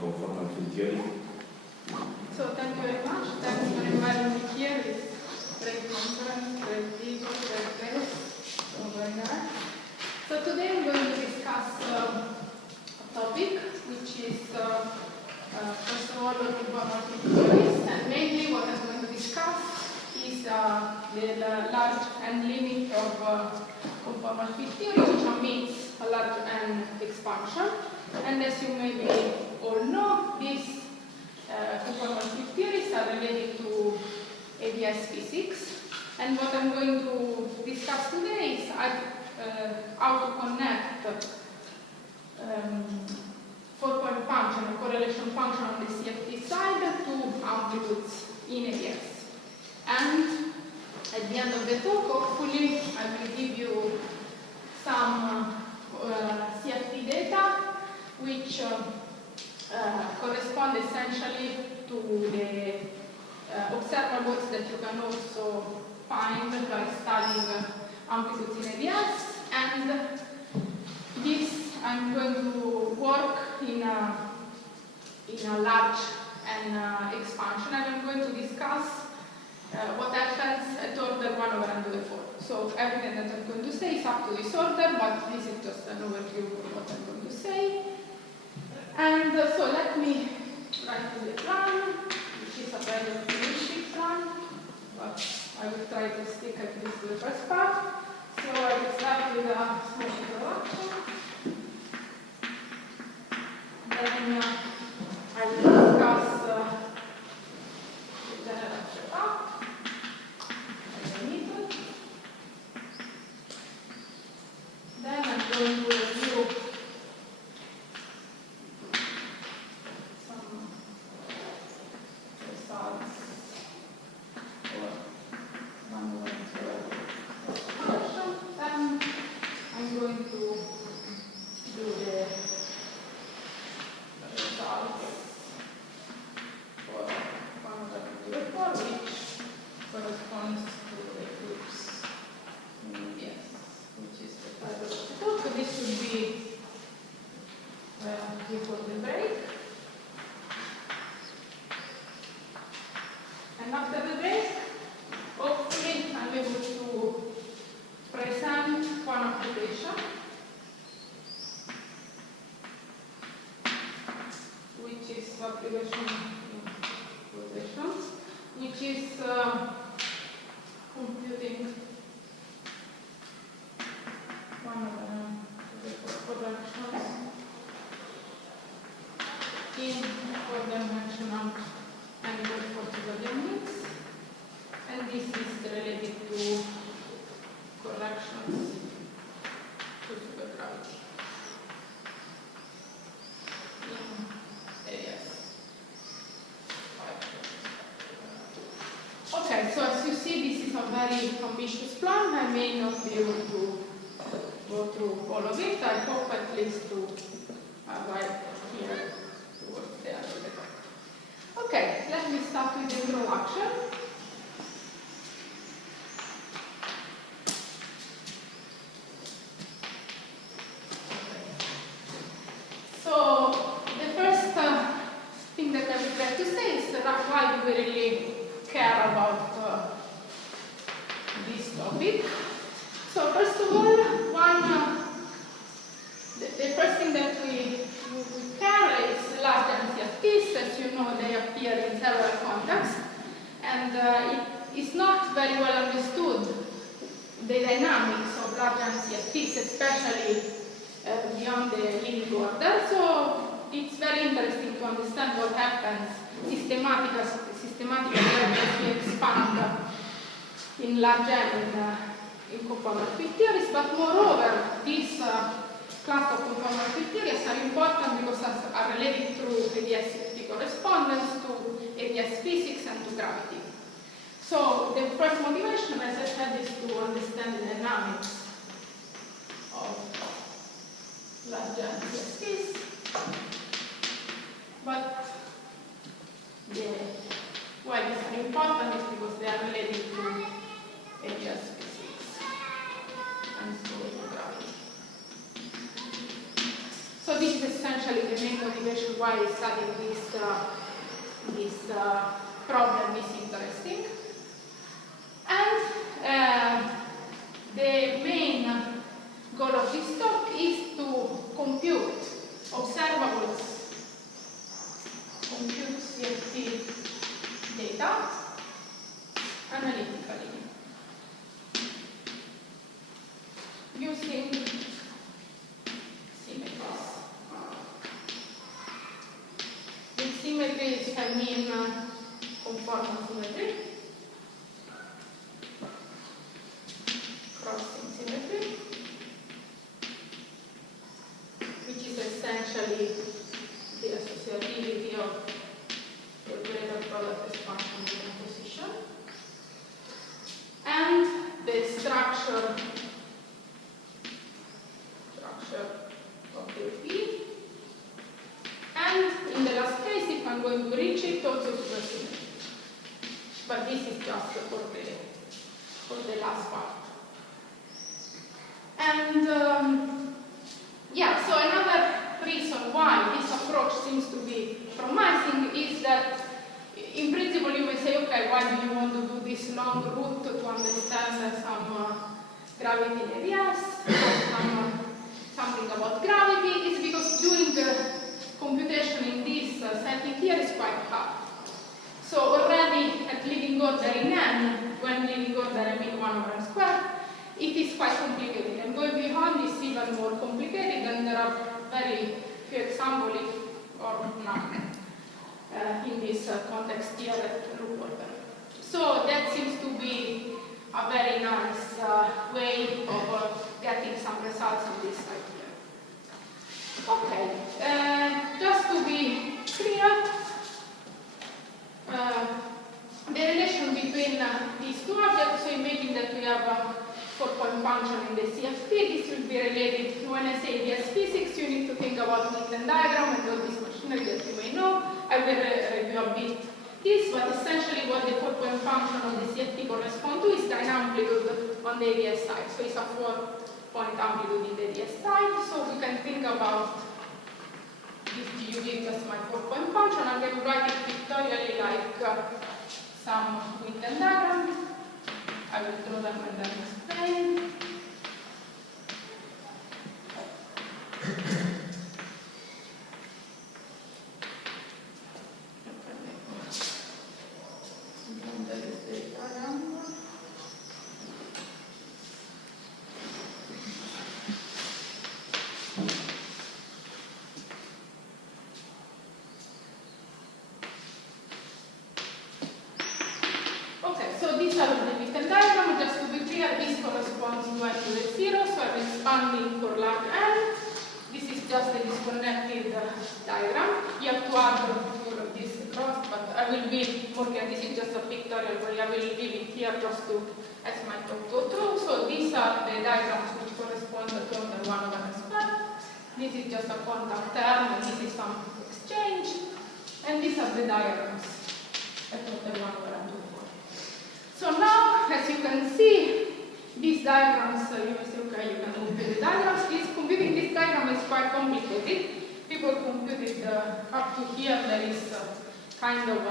conformal field theory. So thank you very much. Thanks for inviting me here. It's great conference, great people, great place. So very nice. So today I'm going to discuss a topic which is first of all conformal field theories, and mainly what I'm going to discuss is the large n limit of conformal field theory, which omits a large n expansion. And as you maybe all know, these conformal field theories are related to AdS physics. And what I'm going to discuss today is how to connect 4-point function, a correlation function on the CFT side, to amplitudes in AdS. And at the end of the talk, hopefully, I will give you some CFT data which correspond essentially to the observables that you can also find by studying amplitudes in AdS. And this I'm going to work in a large n expansion, and I'm going to discuss what happens at order 1 over n to the 4. So everything that I'm going to say is up to this order, but this is just an overview of what I'm going to say. And so let me write to the plan, which is a very optimistic plan, but I will try to stick at least to the first part. So I will start with a small introduction. Then I will discuss the general setup as needed. Then I'm going to review some results for one question. Then I'm going to do the results for 1 which corresponds to the groups. Yes, which is the title of the talk. So this should be before the break. And after the break, hopefully I'm able to present one application, which is application quotations, which is computing one of the corrections in 4-dimensional angle possible units, and this is related to corrections to supergravity in AdS. Okay, so as you see, this is a very ambitious plan. I may not be able to go through all of it. I hope at least to arrive here towards the end of the talk. Okay, let me start with the introduction. So the first thing that I would like to say is why do we really care about this topic. So first of all, the first thing that we care is large n CFTs. As you know, they appear in several contexts, and it is not very well understood the dynamics of large n CFTs, especially beyond the leading order. So it's very interesting to understand what happens systematically as we expand in large n in conformal field theories. But moreover, this class of conformal field theories are important because are related through AdS CFT correspondence to AdS physics and to gravity. So the first motivation, as I said, is to understand the dynamics of large n CFTs. But why these are important is because they are related to AdS physics and so to gravity. So this is essentially essentially the main motivation why studying this problem is interesting. And the main goal of this talk is to compute observables, compute CFT data analytically using symmetries. With symmetries, I mean conformal symmetry, crossing symmetry, which is essentially the associativity of the operator product as function decomposition, and the structure of the OP. And in the last case, if I'm going to reach it, also supersymmetry. But this is just for the last part. And yeah, so another reason why this approach seems to be promising is that in principle you may say, okay, why do you want to do this long route to understand some gravity in AdS, something about gravity? It's because doing computation in this setting here is quite hard. So already at leading order in n, when leading order I mean 1 over n squared, it is quite complicated. And going beyond is even more complicated, and there are very few examples, or none, in this context here at loop order. So that seems to be a very nice way of getting some results on this side here. Okay, just to be clear, the relation between these two objects, so imagine that we have a 4-point function in the CFT. This will be related to, when I say AdS physics, you need to think about Newton diagram and all this machinery that you may know. I will review a bit this, but essentially what the 4-point function of the CFT corresponds to is the amplitude on the AdS side. So it's a 4-point amplitude in the AdS side. So we can think about this du as my 4-point function. I'm going to write it pictorially like some Newton diagram. I will draw them and then explain. Okay, so these are the Newton diagram. Just to be clear, this corresponds to n to the 0, so I'm expanding for large n. This is just a disconnected diagram. You have to add all of this across, but I will be more clear. This is just a pictorial way. I will leave it here just to, as my talk go through. So these are the diagrams which correspond to order 1 over n squared. This is just a contact term, and this is some exchange. And these are the diagrams at order 1 over n. So now, as you can see, these diagrams, you may say, okay, you can compute the diagrams. Computing this diagram is quite complicated. People computed up to here, there is kind of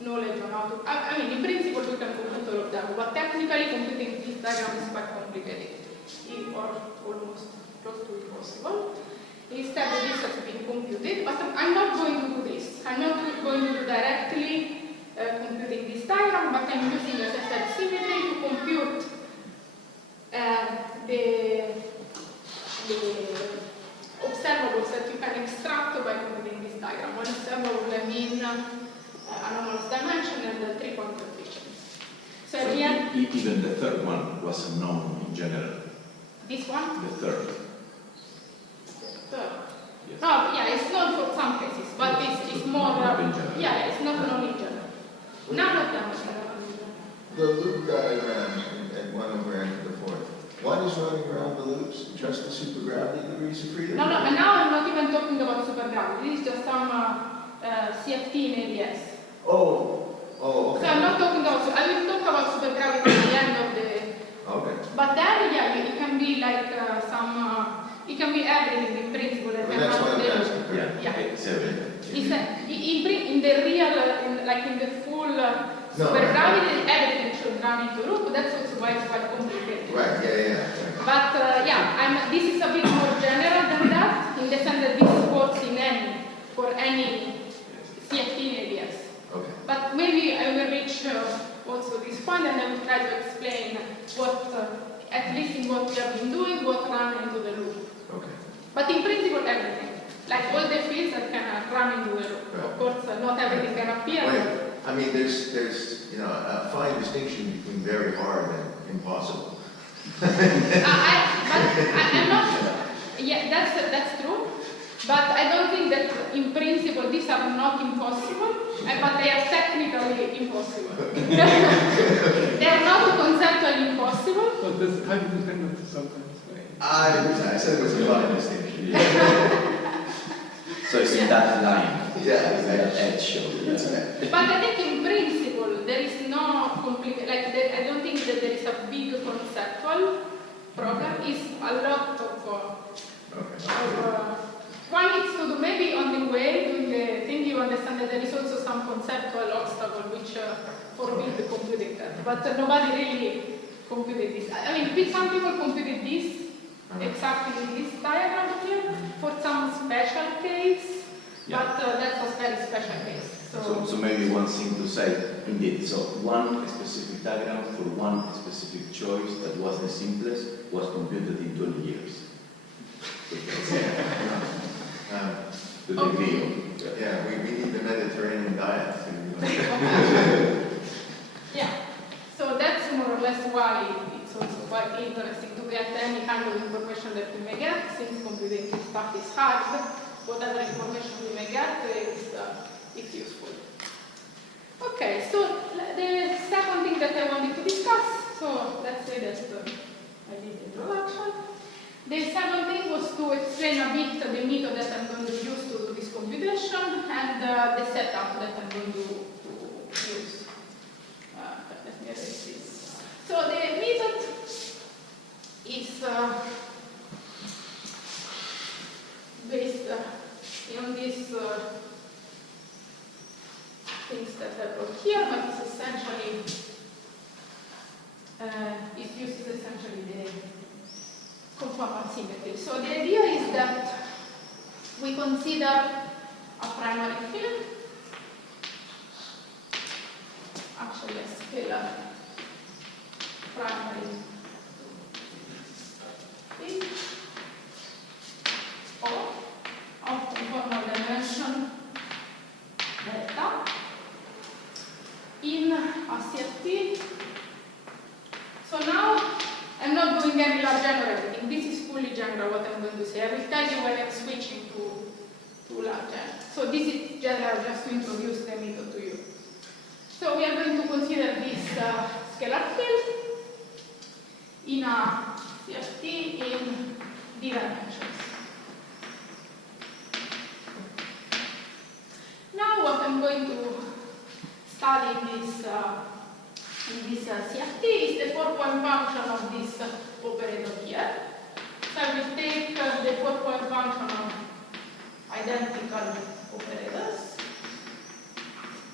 knowledge on how to, I mean, in principle, we can compute all of them, but technically, computing this diagram is quite complicated, or almost close to impossible. Instead, this has been computed, but I'm not going to do this. I'm not going to do directly computing this diagram, but I'm using, as I said, symmetry to compute the observables that you can extract by computing this diagram. One observable, I mean anomalous dimension and the 3-point coefficients. So here, even the third one was known in general. This one? The third. The third. Yes. No, yeah, it's known for some cases, but it's more. Yeah, it's not known in general. None of them is known in general. The loop diagram at 1 over n to the 4th. One is running around the loops, just the supergravity degrees of freedom? No, and now I'm not even talking about supergravity. This is just some CFT in AdS. Okay. So I'm not talking about, I will talk about supergravity at the end of the. Okay. But then, yeah, it can be like it can be everything in principle. Well, that's what I'm asking. in the real, like in the full supergravity, everything should run into loop. That's also why it's quite complicated. Right, yeah. But this is a bit more general than that, in the sense that this works for any CFT in AdS. Okay. But maybe I will reach also this point, and I will try to explain what, at least in what we have been doing, what runs into the loop. Okay. But in principle, everything. Like all the fields that can run into the loop. Right. Of course, not everything can appear. Right. I mean, there's a fine distinction between very hard and impossible. I'm not. Yeah, that's true. But I don't think that in principle these are not impossible, but they are technically impossible. They are not conceptually impossible. But there's time dependent sometimes, right? I said it was a fine distinction. So it's in that line. Yeah, That edge show. But I think in principle there is no complete. Like I don't think that there is a big conceptual problem. It's a lot of. One needs to do maybe on the way doing the thing. You understand that there is also some conceptual obstacle which forbid the computing that. But nobody really computed this. I mean, some people computed this. Exactly this diagram here for some special case, but that's a very special case. So maybe one thing to say, indeed, so one specific diagram for one specific choice that was the simplest was computed in 20 years. The degree of, Yeah, we need the Mediterranean diet. Yeah, so that's more or less why it's also quite interesting to get any kind of information that we may get, since computing stuff is hard. Whatever information we may get is useful. Okay, so the second thing that I wanted to discuss, so let's say that I did the introduction. The second thing was to explain a bit the method that I'm going to use to do this computation and the setup that I'm going to use. Let me erase this. So the method is based on these things that I wrote here, but it's essentially it uses essentially the conformal symmetry. So the idea is that we consider a primary field, actually a scalar primary field of conformal dimension delta in a CFT. So now I'm not doing any large general editing. This is fully general what I'm going to say. I will tell you when I'm switching to large general. So this is general just to introduce the method to you. So we are going to consider this scalar field in a CFT in d dimensions. Now what I'm going to study in this CFT is the 4-point function of this operator here. So I will take the 4-point function of identical operators.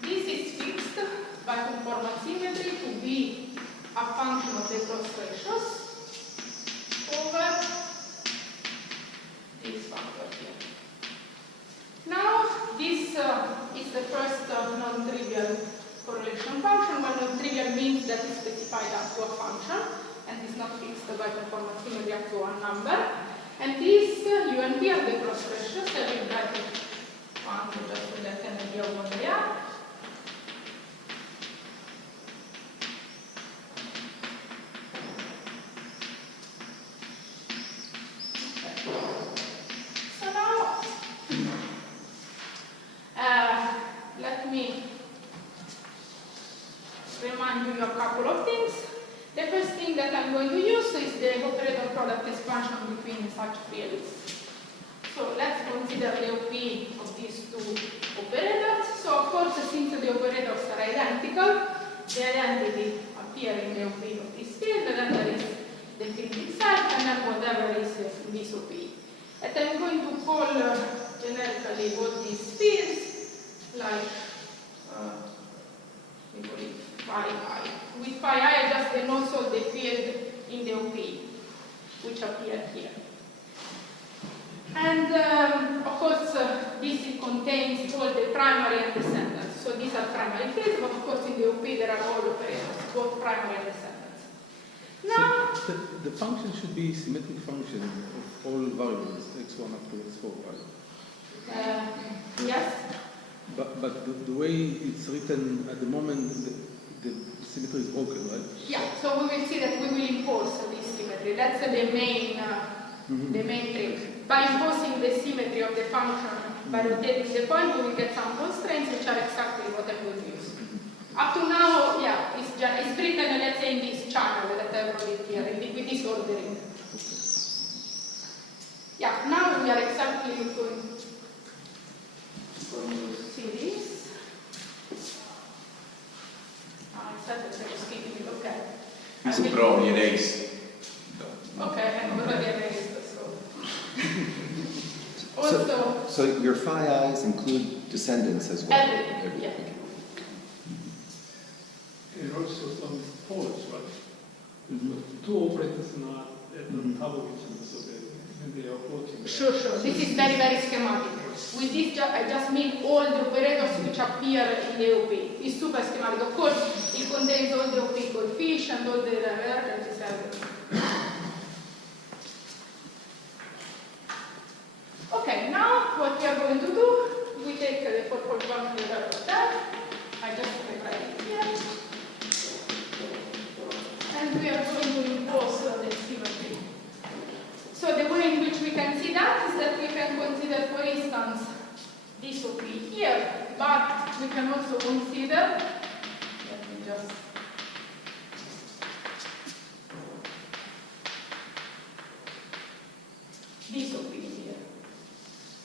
This is fixed by conformal symmetry to be a function of the cross ratios over this factor here. Now this is the first non-trivial correlation function. When non-trivial means that is specified up to a function and is not fixed by conformal symmetry up to a number. And these U and V are the cross ratios. I will write it one just to get an idea of what they are. So now let me remind you a couple of things. The first thing that I'm going to use is the operator product expansion between such fields. So let's consider the OP of these two operators. So of course, since the operators are identical, the identity appears in the OP of this field, and then there is the field itself, and then whatever is in this OP. And I'm going to call generically all these fields like, we call it phi I. With phi I, I just denote all the field in the OP, which appear here. And of course, this contains all the primary and descendants. So these are primary fields, but of course in the OP there are all operators, both primary and descendants. Now, so the function should be symmetric function of all variables, x1 up to x4, right? yes. But the way it's written at the moment, the symmetry is broken, right? Yeah, so we will see that we will impose this symmetry. That's the main trick. By imposing the symmetry of the function, by rotating the point, we will get some constraints which are exactly what I'm going to use. Up to now, yeah, it's written, let's say, in this channel that I wrote it here, with this ordering. Yeah, now we are exactly going to see this. I said that I was keeping it, okay. It's a pro, erase. Okay, I'm already erased, so. Also, So your phi i's include descendants as well? everything, yeah. Okay. And also some poles, right? Two operators are at the top of each other, so they are approaching. Sure. This is very, very schematic. With this, I just mean all the operators which appear in the OP. It's super schematic. Of course, it contains all the OP coefficients, all the divergences, everything. Okay, now what we are going to do, we take the four-pole function of that. I just rewrite it here. And we are going to impose the symmetry. So the way in which we can see that is that we can consider, for instance, this OP here, but we can also consider, let me just this OP here.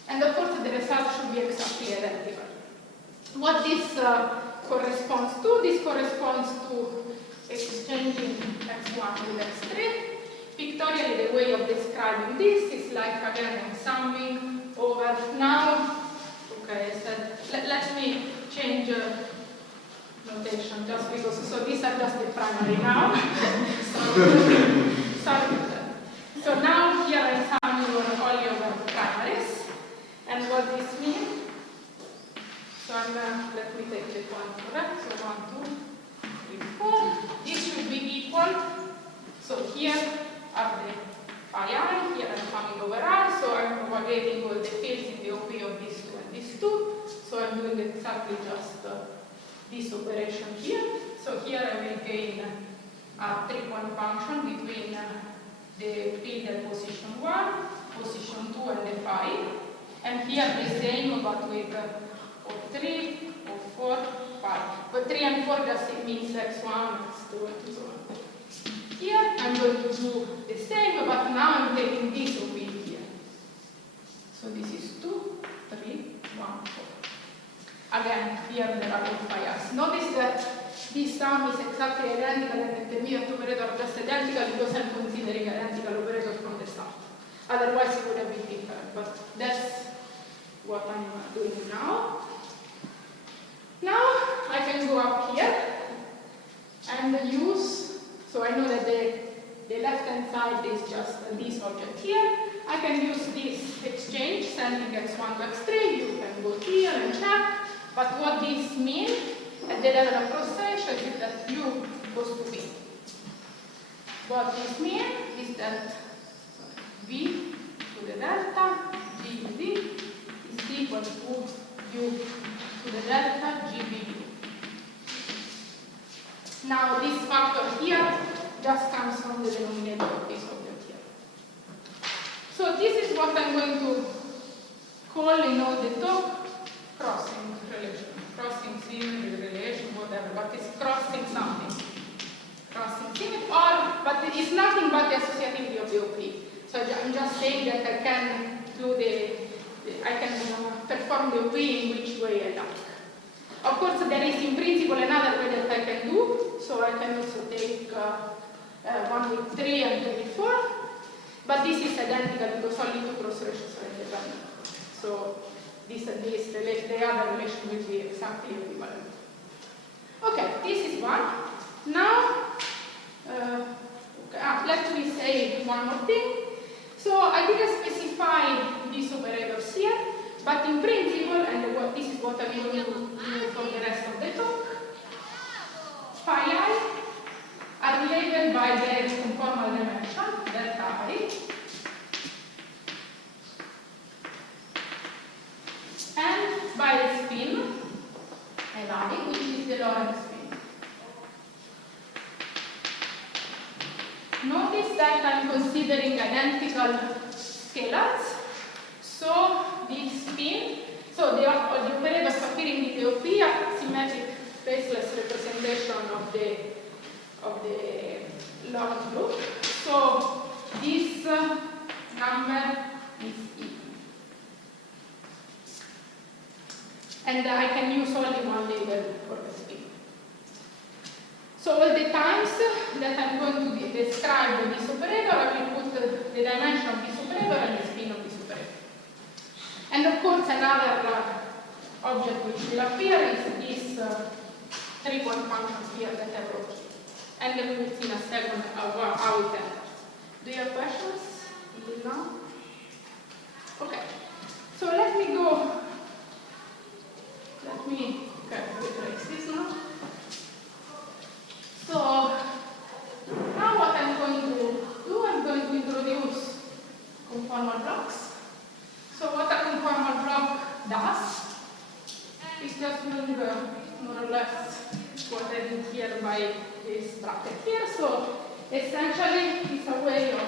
And of course the result should be exactly identical. What this corresponds to, this corresponds to exchanging x1 with x3. Pictorially, the way of describing this is like, again, summing over now. Okay, I said, let me change notation just because, so these are just the primary now. So now here I'm summing over only over primaries. And what this means, so let me take the point correct, so 1, 2, 3, 4. This should be equal, so here are the phi I, here I'm summing over R, so I'm propagating all the fields in the OP of these two and these two, so I'm doing exactly just this operation here. So here I will gain a 3-point function between the field at position 1, position 2, and the phi. And here the same, but with O3, O4, 5. But 3 and 4 just means x1, x2, and so on. Here I'm going to do the same, but now I'm taking this OP here. So this is 2, 3, 1, 4. Again, here there are no phi i's. Notice that this sum is exactly identical and the intermediate operator are just identical because I'm considering identical operators from the start. Otherwise it would have been different, but that's what I'm doing now. Now I can go up here and use, so I know that the left-hand side is just this object here. I can use this exchange, sending x1 to x3. You can go here and check. But what this means at the level of cross-section is that u goes to v. What this means is that v to the delta, g to v, is equal to u to the delta, g v. Now this factor here just comes from the denominator of this object here. So this is what I'm going to call in all the talk crossing relation. Crossing symmetry relation, whatever, but it's crossing something. Crossing symmetry, but it's nothing but the associativity of the OP. So I'm just saying that I can do I can perform the OP in which way I like. Of course, there is in principle another way that I can do. So I can also take 1 with 3 and 2 with 4. But this is identical because only two cross ratios are independent. So the other relation will be exactly equivalent. Okay, this is one. Now, let me say one more thing. So I didn't specify these operators here, but in principle, and this is what I'm going to do for the rest of the talk, phi I are related by their conformal dimension, delta I, and by the spin, Li, which is the Lorentz spin. Notice that I'm considering identical scalars. So the spin, so the operators appearing in the OP are symmetric faceless representation of the Lorentz group. So this number is E. And I can use only one label for the spin. So all the times that I'm going to describe this operator, I will put the dimension of this operator and the spin of this operator. And of course, another object which will appear is this 3-point function here that I wrote. And then we will see in a second how it enters. Do you have questions until now? Okay. So let me go. Let me retrace this now. So now what I'm going to do, I'm going to introduce conformal blocks. So what a conformal block does is just doing more or less what I did here by this bracket here. So essentially it's a way of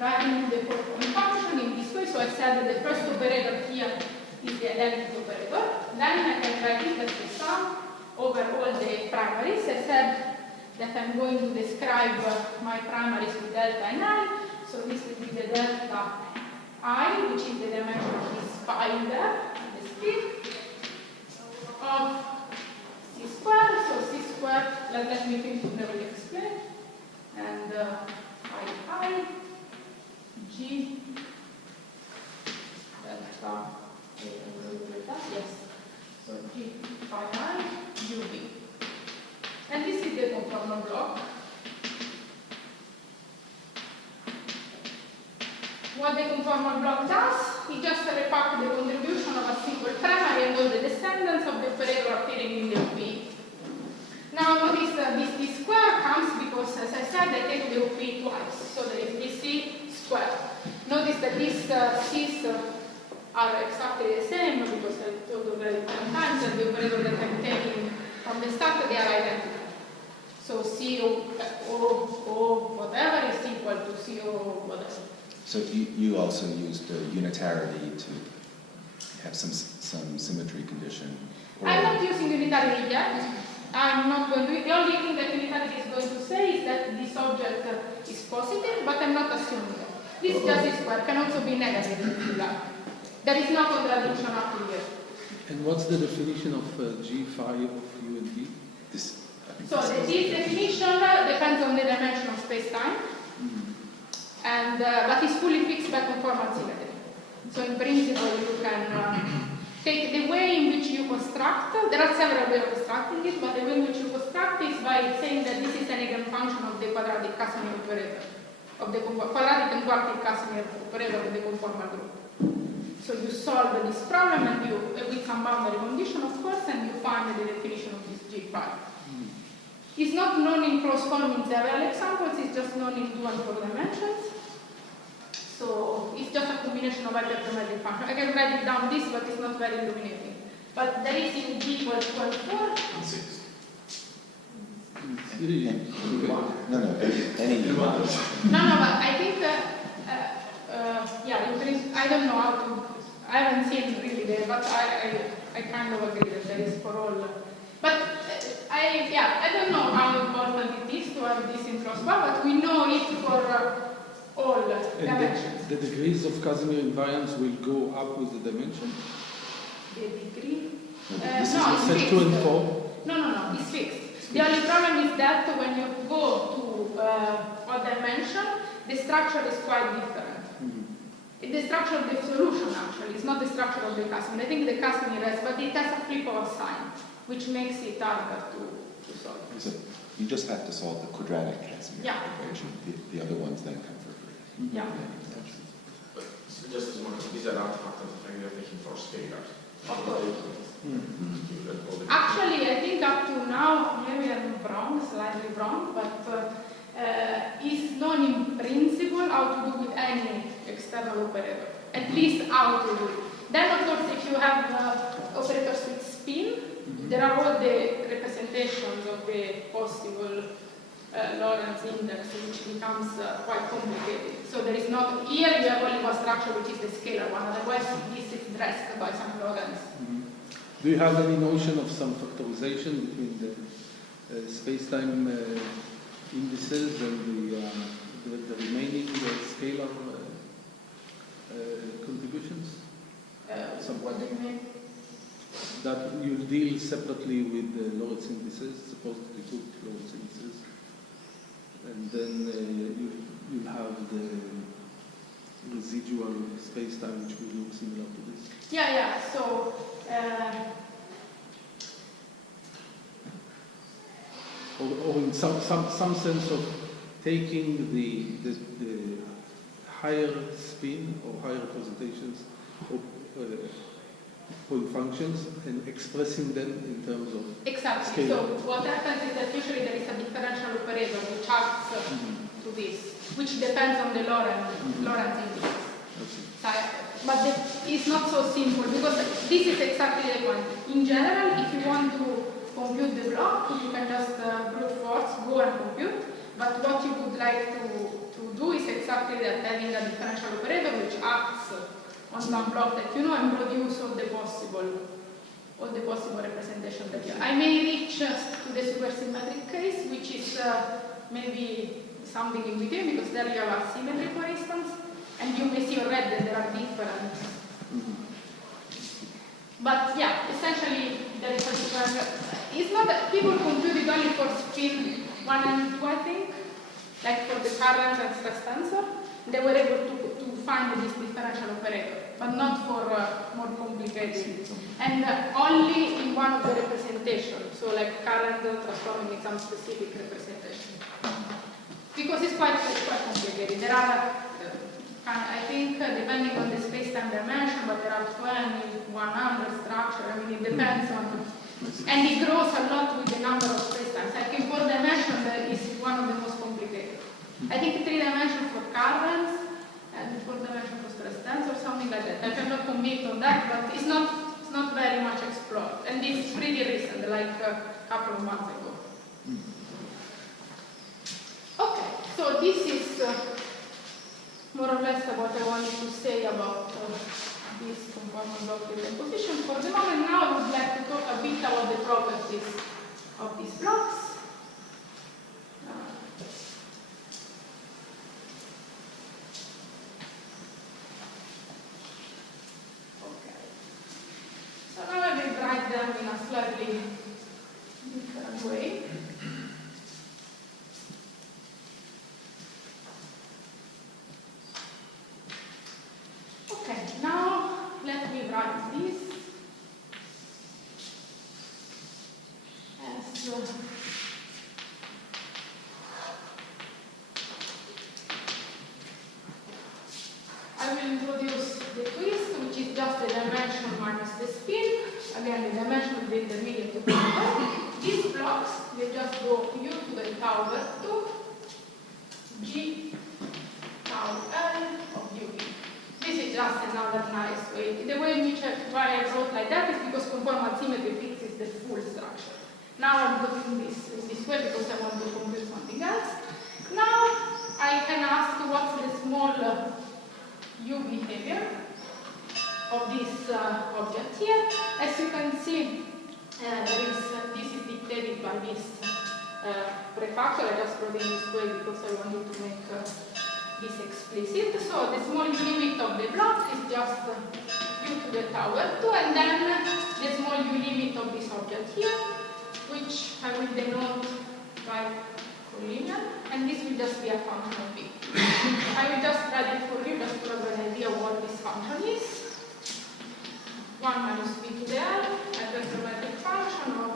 writing the four-point function in this way. So I said that the first operator here is the identity operator. Then I can write it as the sum over all the primaries. I said that I'm going to describe my primaries with delta and I. So this will be the delta I, which is the dimension of this phi there, the spin, of C squared. So C squared, let me simply explain. And I, G, delta, yes. So G phi I, UB. And this is the conformal block. What the conformal block does, it just repacks the contribution of a single primary and all the descendants of the operator appearing in the OP. Now notice that this D square comes because, as I said, I take the OP twice. So there is BC squared. Notice that these C's are exactly the same because I told already 10 times that the operator that I'm taking from the start, they are identical. So C O whatever is equal to C O whatever. So you also used unitarity to have some symmetry condition? I'm not using unitarity yet. I'm not going to. The only thing that unitarity is going to say is that this object is positive, but I'm not assuming that. This just square can also be negative if you like. There is no contradiction up to here. And what's the definition of G phi of U and D? This definition depends on the dimension of space-time, and but it's fully fixed by conformal symmetry. So in principle, you can take the way in which you construct. There are several ways of constructing it, but the way in which you construct is by saying that this is an eigenfunction of the quadratic Casimir operator, of the quadratic and quartic Casimir operator of the conformal group. So you solve this problem and you, with some boundary condition, of course, and you find the definition of this G phi. It's not known in closed form in several examples, it's just known in 2 and 4 dimensions. So it's just a combination of hypergeometric functions. I can write it down this, but it's not very illuminating. But there is in G equals 1, 4. And 6. No, any. No, but I think I don't know how to. I haven't seen it really there, but I kind of agree that there is for all. But I don't know how important it is to have this in closed form, but we know it for all dimensions. The degrees of Casimir invariance will go up with the dimension? The degree? No, it's Set fixed. 2 and 4? No, it's fixed. The only problem is that when you go to odd dimension, the structure is quite different. the structure of the solution actually. It's not the structure of the Casimir. I think the Casimir has, but it has a flip of a sign, which makes it harder to solve. So you just have to solve the quadratic Casimir Yeah. equation. The other ones then come for free. Yeah. But just as much, these are artifacts of the fact you're taking for scalars. Of course. Mm-hmm. Actually, I think up to now, maybe I'm wrong, slightly wrong, but it's known in principle how to do with any external operator. At least how to do it. Then, of course, if you have operators with spin, there are all the representations of the possible Lorentz index, which becomes quite complicated. So there is not, here you have only one structure, which is the scalar one, otherwise this is dressed by some Lorentz. Do you have any notion of some factorization between the space-time indices and the remaining scalar contributions? What do you mean? That you deal separately with the Lorentz indices, supposedly two Lorentz indices, and then you have the residual space-time which will look similar to this. Yeah. So or in some sense of taking the higher spin or higher representations of point functions and expressing them in terms of exactly. scalar. So what happens is that usually there is a differential operator which acts to this, which depends on the Lorentz index. But it's not so simple because this is exactly the point. In general, if you want to compute the block, you can just brute force, go and compute. But what you would like to do is exactly that, having a differential operator which acts on some block that you know and produce all the possible representations that you have. I may reach to the supersymmetric case, which is maybe something in between, because there you have asymmetry, for instance, and you may see already that there are different. But yeah, essentially there is a different. It's not that people compute it only for spin 1 and 2, I think, like for the current and stress tensor. They were able to find this differential operator, but not for more complicated. And only in one of the representations, so like current transforming in some specific representation. Because it's quite complicated. There are, I think, depending on the space-time dimension, but there are 20, 100 structures. I mean, it depends on. And it grows a lot with the number of space-times. Like in 4 dimensions, that is one of the most complicated. I think 3 dimensions for currents and 4 dimensions for stress tensor or something like that. I cannot commit on that, but it's not very much explored. And it's pretty recent, like a couple of months ago. Okay, so this is more or less what I wanted to say about this conformal block decomposition. For the moment, now I would like to talk a bit about the properties of these blocks. So now I will write them in a slightly different way. Okay, now let me write this as I will introduce the twist, which is just the dimension minus the spin. Again, the dimension of the intermediate to these blocks, they just go u to the tau over 2, g tau l of uv. This is just another nice way. The way in which why I wrote like that is because conformal symmetry fixes the full structure. Now I'm putting this in this way because I want to compute something else. Now I can ask what's the small u behavior of this object here. As you can see, this is dictated by this prefactor. I just wrote in this way because I wanted to make this explicit. So the small u limit of the block is just u to the tau over 2, and then the small u limit of this object here, which I will denote by collinear, and this will just be a function of v. I will just write it for you, just to have an idea of what this function is. 1 minus b to the l, and the geometric function of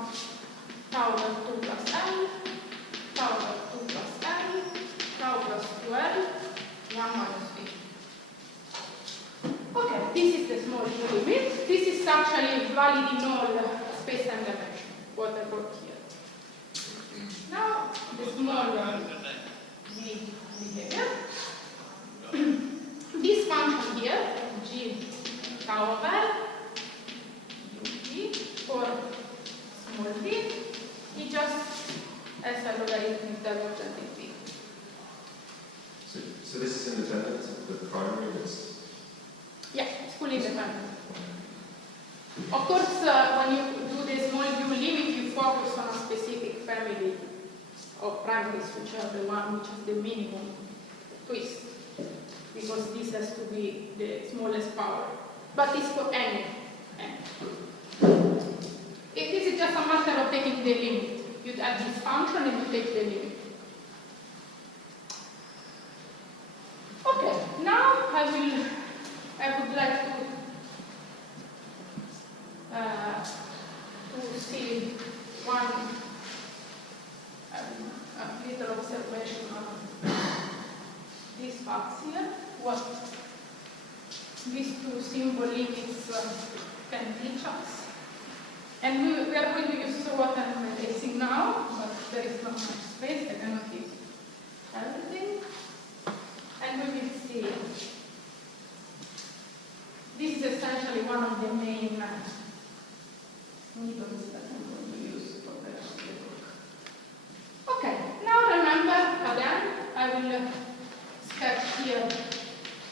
tau over 2 plus l, tau over 2 plus l, tau plus 2l, 1 minus b. Okay, this is the small u limit. This is actually valid in all space-time dimensions, what I wrote here. Now, the small v behavior. This function here, g tau over ut for small v, it just has a logarithmic divergent in v. So this is independent of the primary? Yeah, it's fully independent. Of course, when you do the small u limit, you focus on a specific family of primaries, which are the one which is the minimum twist, because this has to be the smallest power. But it's for any. This is just a matter of taking the limit. You add this function and you take the limit. Okay, now I would like to see one little observation on these facts here. What these two simple limits can teach us. And we are going to use what I'm erasing now, but there is not much space, I cannot keep everything. And we will see. This is essentially one of the main methods that I'm going to use for the rest of the book. Okay, now remember, again, I will sketch here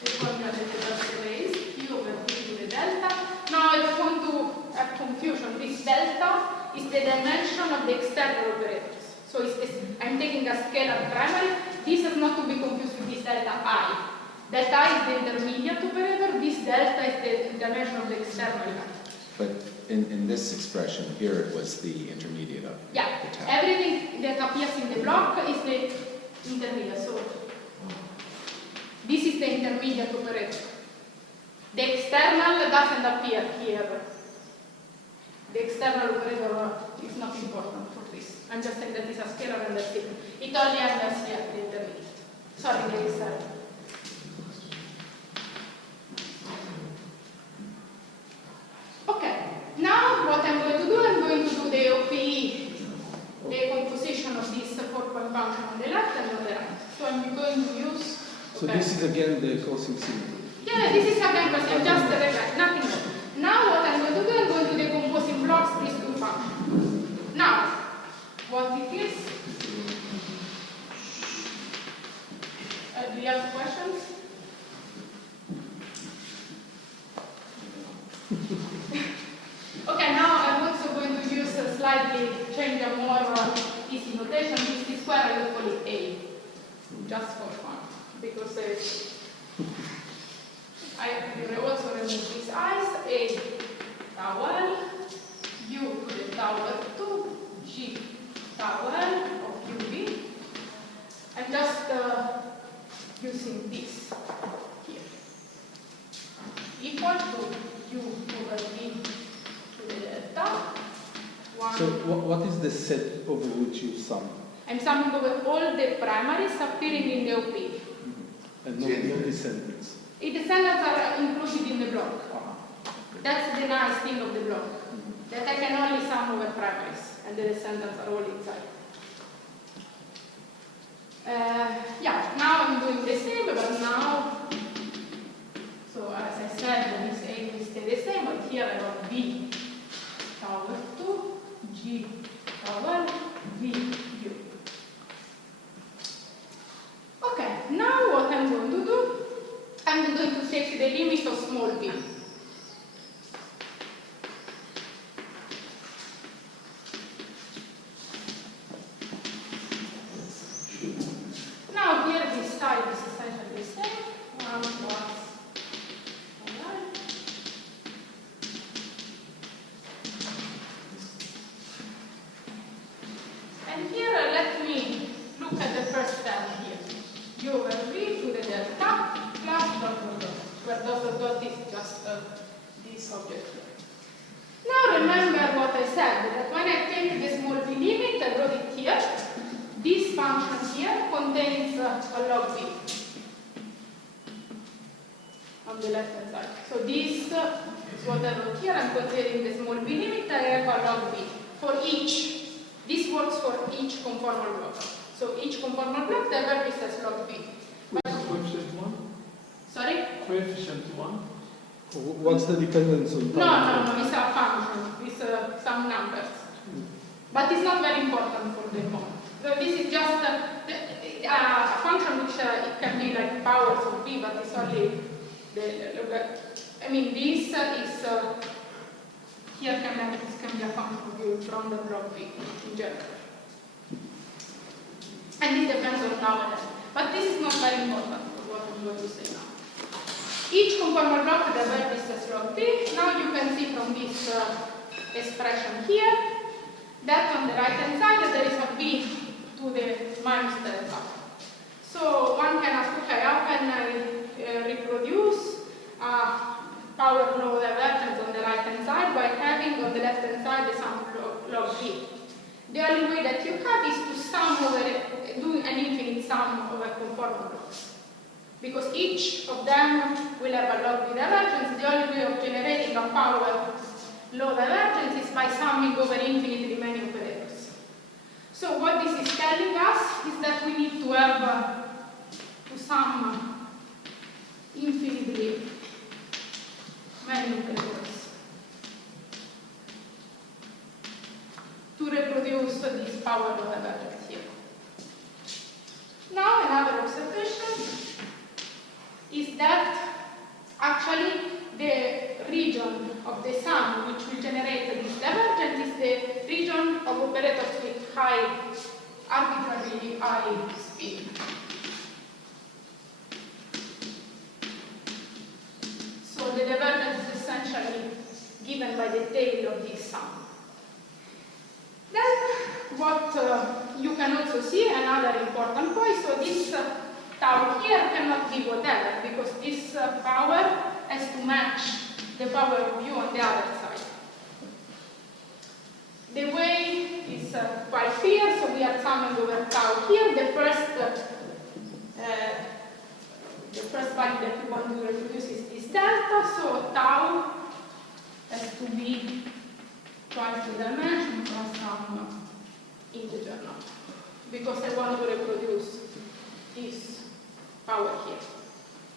the formula that I just erased, q over b to the delta. Now it's going to have confusion. This delta is the dimension of the external operators. So I'm taking a scalar primary. This is not to be confused with this delta I. Delta I is the intermediate operator. This delta is the dimension of the external element. But in this expression here, it was the intermediate of Yeah, the tau. everything that appears in the block is the intermediate. So this is the intermediate operator. The external doesn't appear here. The external operator is not important for this. I'm just saying that it's a scalar and that's it. It only appears here, the intermediate. Sorry, there is Okay, now what I'm going to do, I'm going to do the OPE, the composition of this 4-point function on the left and on the right. So I'm going to use... So this is again the cosine symmetry. Yeah, this is again cosine, just the reference, nothing more. Now what I'm going to do, I'm going to decompose in blocks these two functions. Now, what it is? Do you have questions? Okay, now I'm also going to use a slightly change a more easy notation. This square I will call it A, just for fun, because I will also remove these i's. A tau L, u to the tau over 2, g tau L of uv. I'm just using this here, equal to u over v to the delta. So what is the set over which you sum? I'm summing over all the primaries appearing in the OP. And no descendants? The descendants are included in the block. That's the nice thing of the block, that I can only sum over primaries, and the descendants are all inside. Yeah, now I'm doing the same, but now, so as I said, this A will stay the same, but here I have V tau over 2, G tau L, V U. Okay, now what I'm going to do, I'm going to take the limit of small v. Now here this side is essentially the same. 1 plus 1. said that when I take the small b limit, I wrote it here. This function here contains a log b on the left hand side. So this is what I wrote here. I'm considering the small b limit. I have a log b for each. This works for each conformal block. So each conformal block, the vertex has log b. Coefficient 1? Sorry? Coefficient 1? What's the dependence on time? No, it's a function. It's some numbers. But it's not very important for the moment. So this is just a function which it can be like powers of b, but it's only I mean, this is here this can be a function of u from the block b in general. And it depends on tau. But this is not very important for what I'm going to say now. Each conformal block the vertex has log b. Now you can see from this expression here that on the right hand side there is a b to the minus delta. So one can ask, okay, how can I reproduce power law divergence on the right hand side by having on the left hand side the sum log b? The only way that you have is to sum over, do an infinite sum over conformal blocks. Because each of them will have a log b divergence. The only way of generating a power law divergence is by summing over infinitely many operators. So what this is telling us is that we need to have to sum infinitely many operators to reproduce this power law divergence here. Now another observation is that actually the region of the sum which will generate this divergence is the region of operators with arbitrarily high speed. So the divergence is essentially given by the tail of this sum. Then what you can also see, another important point, so this tau here cannot be whatever, because this power has to match the power of u on the other side. The way is quite clear, so we are summing over tau here. The first value that we want to reproduce is this delta, so tau has to be twice the dimension plus some integer now, because I want to reproduce this power here.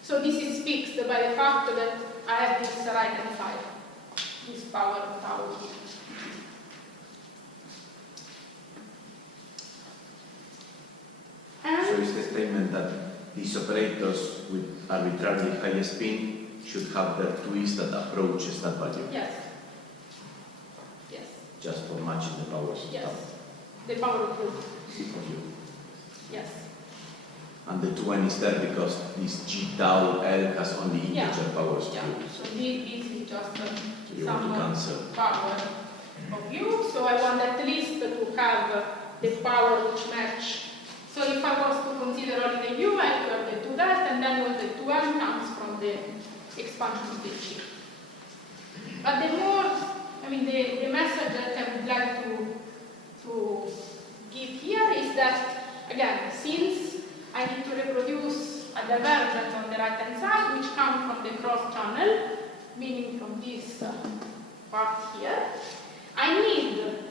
So this is fixed by the fact that I have this right hand side, this power of tau here. And So is the statement that these operators with arbitrarily high spin should have their twist that approaches that value? yes. Yes. Just for matching the powers of Yes. tau The power of u. for you. Yes. And the 2n is there because this g tau L has only integer powers of Yeah. u. So this is just So you want to some cancel. power of u. So I want at least to have the power which match. So if I was to consider only the u, I have to have the 2 that, and then all the 2n comes from the expansion of the g. But the more, I mean, the message that I would like to give here is that, again, since I need to reproduce a divergence on the right hand side, which comes from the cross channel, meaning from this part here,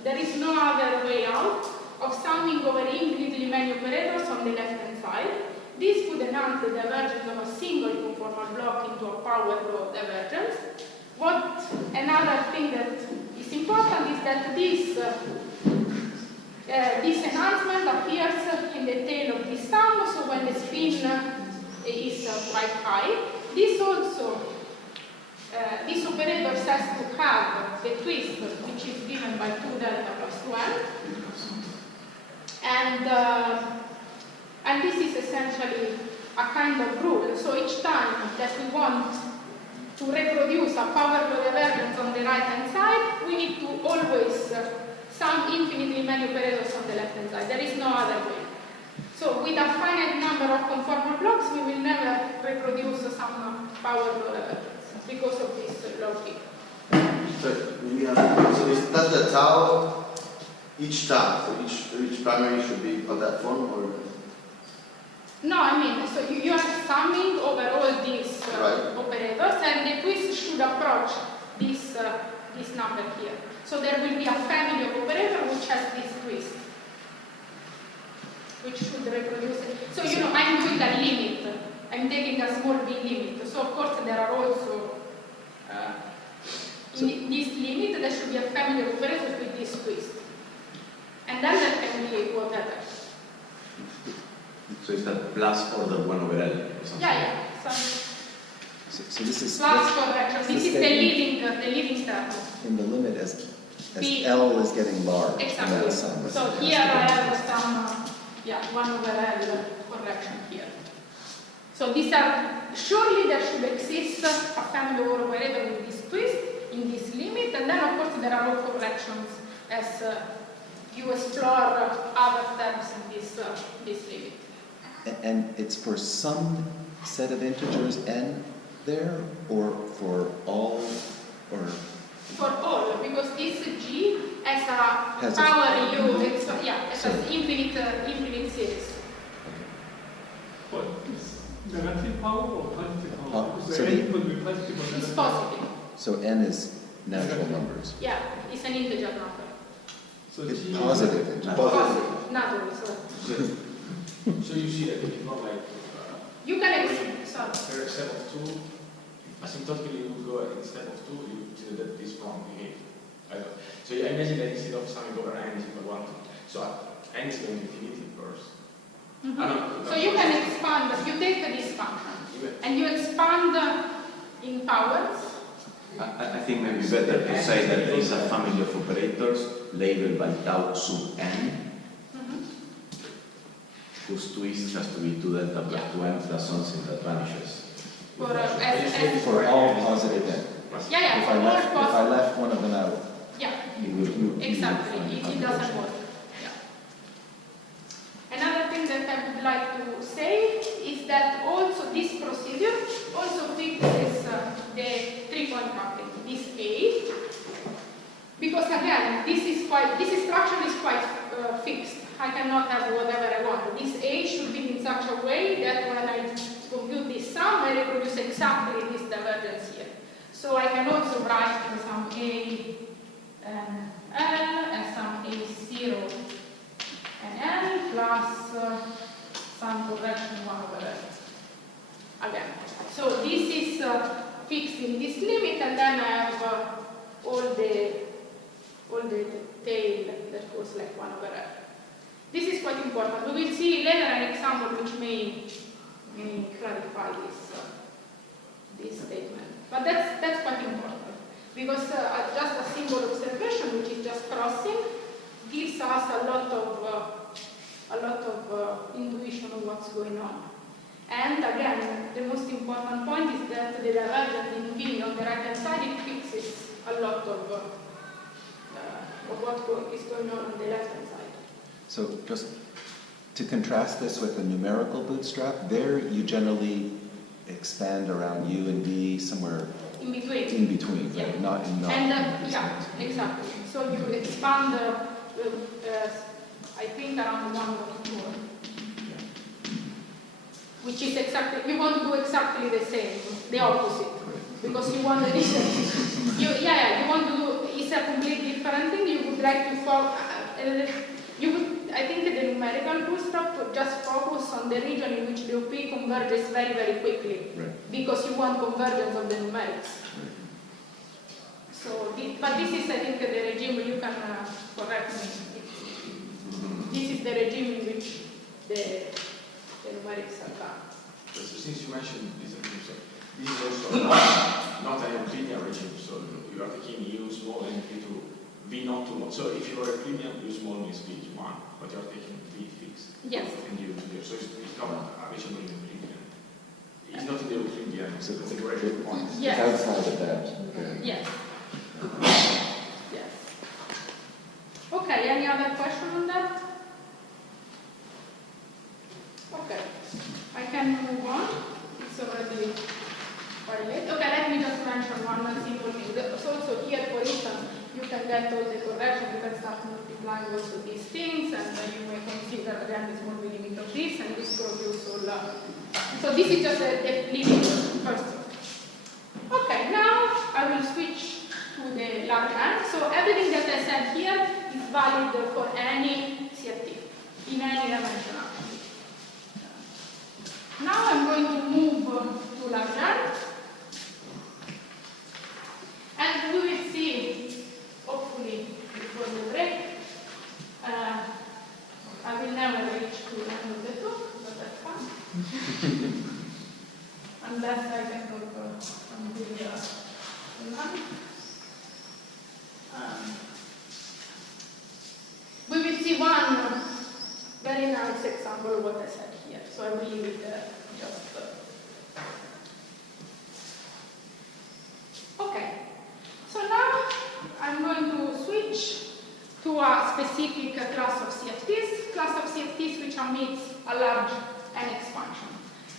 there is no other way out of summing over infinitely many operators on the left hand side. This would enhance the divergence of a single conformal block into a power law divergence. Another thing that is important is that this enhancement appears in the tail of this sum, so when the spin is quite high. This operator has to have the twist, which is given by 2 delta plus 2n. And this is essentially a kind of rule. So each time that we want to reproduce a power law divergence on the right hand side, we need to always sum infinitely many operators on the left hand side. There is no other way. So with a finite number of conformal blocks, we will never reproduce some power law divergence because of this logic. So we So does the tau, each tau, so each primary should be of that form, or? No, I mean, so you are summing over all these Right. operators, and the twist should approach this number here. So there will be a family of operators which has this twist, which should reproduce it. So you know, I'm doing a limit. I'm taking a small b limit. So of course there are also in this limit there should be a family of operators with this twist, and then there can be whatever. So is that plus order 1 over L or something? Yeah. So this is Plus correction. This is the leading term. in the limit as P- L is getting large. in Exactly. that sum. So here I have some 1 over L correction here. So these are, surely there should exist a family of operator with this twist in this limit, and then of course there are all corrections as you explore other terms in this limit. And it's for some set of integers n there, or for all, or? For all, because this G has Has a a- power U, it has an infinite series. What is negative power or positive power? So So the- n could be positive or It's negative. positive. So n is natural numbers. Yeah, it's an integer number. So It's G positive. Positive, natural, so. So you see that it's not like You can sorry. per step of 2, asymptotically you would go in step of 2, you consider that this form behave. So I imagine that instead of summing over n is equal 1, so n is going to infinity first. So you can expand, you take this function and you expand in powers. I think maybe better to say that there is a family of operators labeled by tau sub n, whose twist has to be 2 delta plus 2n plus something that vanishes. For all positive n. Yeah, If for I all left, if I possible. left one of them out, Yeah, you would exactly. find It a doesn't combination. work. Yeah. Another thing that I would like to say is that also this procedure also fixes the 3-point mapping, this A, because again, this structure is quite fixed. I cannot have whatever I want. This A should be in such a way that when I compute this sum, I reproduce exactly this divergence here. So I can also write some A and L and some A0 and L plus some correction 1 over L. Again. So this is fixed in this limit, and then I have all the tail that goes like 1 over L. This is quite important. We will see later an example which may clarify this statement. But that's quite important, because just a single observation, which is just crossing, gives us a lot of intuition of what's going on. And again, the most important point is that the divergence in V on the right hand side, it fixes a lot of what is going on the left hand side. So just to contrast this with a numerical bootstrap, there you generally expand around U and V somewhere In between. in between, right? Yeah. Not in And yeah, exactly. So you expand, I think, around 1 or 2, which is exactly, you want to do exactly the same, the opposite, because you want the you want to do, it's a completely different thing. You would like to I think the numerical bootstrap would just focus on the region in which the OP converges very, very quickly, Right. because you want convergence of the numerics. So, but this is, I think, the regime, you can correct me. This is the regime in which the numerics are done. So since you mentioned this, this is also not an Euclidean regime, so you are taking U small and V to V not too much. So if you are Euclidean, U small means V is 1, but you are taking V fixed. Yes. And U here. So it's not a regime in Euclidean. It's not in the Euclidean configuration point. Yes. It's outside of that. Okay. Yes. Yes. Okay, any other question on that? Okay. I can move on. It's already quite late. Okay, let me just mention one simple thing. So also here, for instance, you get all the correction, you can start multiplying also these things, and you may consider again the small limit of this, and this produces all. So this is just a limit first. Okay, now I will switch to the large n. So everything that I said here is valid for any CFT in any dimension. Now I'm going to move to large n. And we will see, hopefully, before the break, I will never reach to the end of the talk, but that's fine. Unless I can talk until the end. We will see one very nice example of what I said here. So I will leave it just. Okay. So now I'm going to switch to a specific class of CFTs which emits a large n expansion.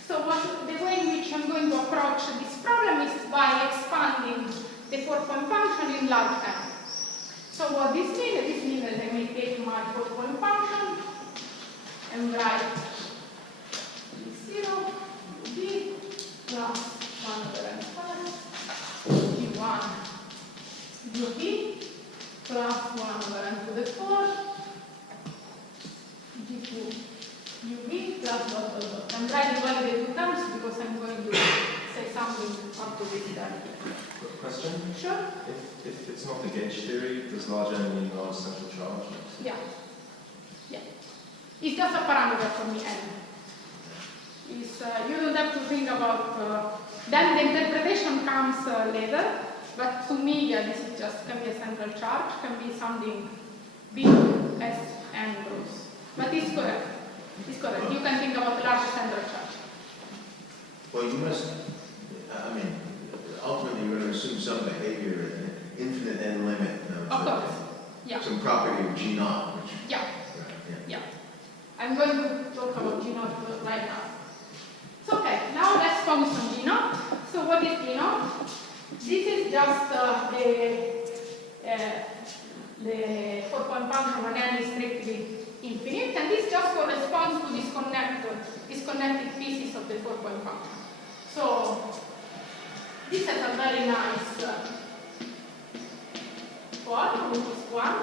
So the way in which I'm going to approach this problem is by expanding the 4-point function in large n. So what this means? This means that I may take my 4-point function and write 0 b plus 1 over n squared d1 ub plus 1 over n to the 4 d2 ub plus dot dot dot. I'm writing only the two terms because I'm going to say something up to this term here. Question? Sure? If it's not the gauge theory, does large n mean large central charge? Yeah. Yeah. It's just a parameter for me, n. It's, you don't have to think about, then the interpretation comes later, but to me, yeah, this is just, can be a central charge, can be something big as n grows. But it's correct. It's correct. You can think about large central charge. Well, you must, I mean, ultimately you're going to assume some behavior at an infinite n limit. Of course. Yeah. Some property of G naught. Which, Yeah. right, Yeah. I'm going to talk about G naught right now. So, okay, now let's focus on G naught. So what is G naught? This is just the 4-point function when n is strictly infinite, and this just corresponds to disconnected pieces of the 4-point function. So this has a very nice form, which is 1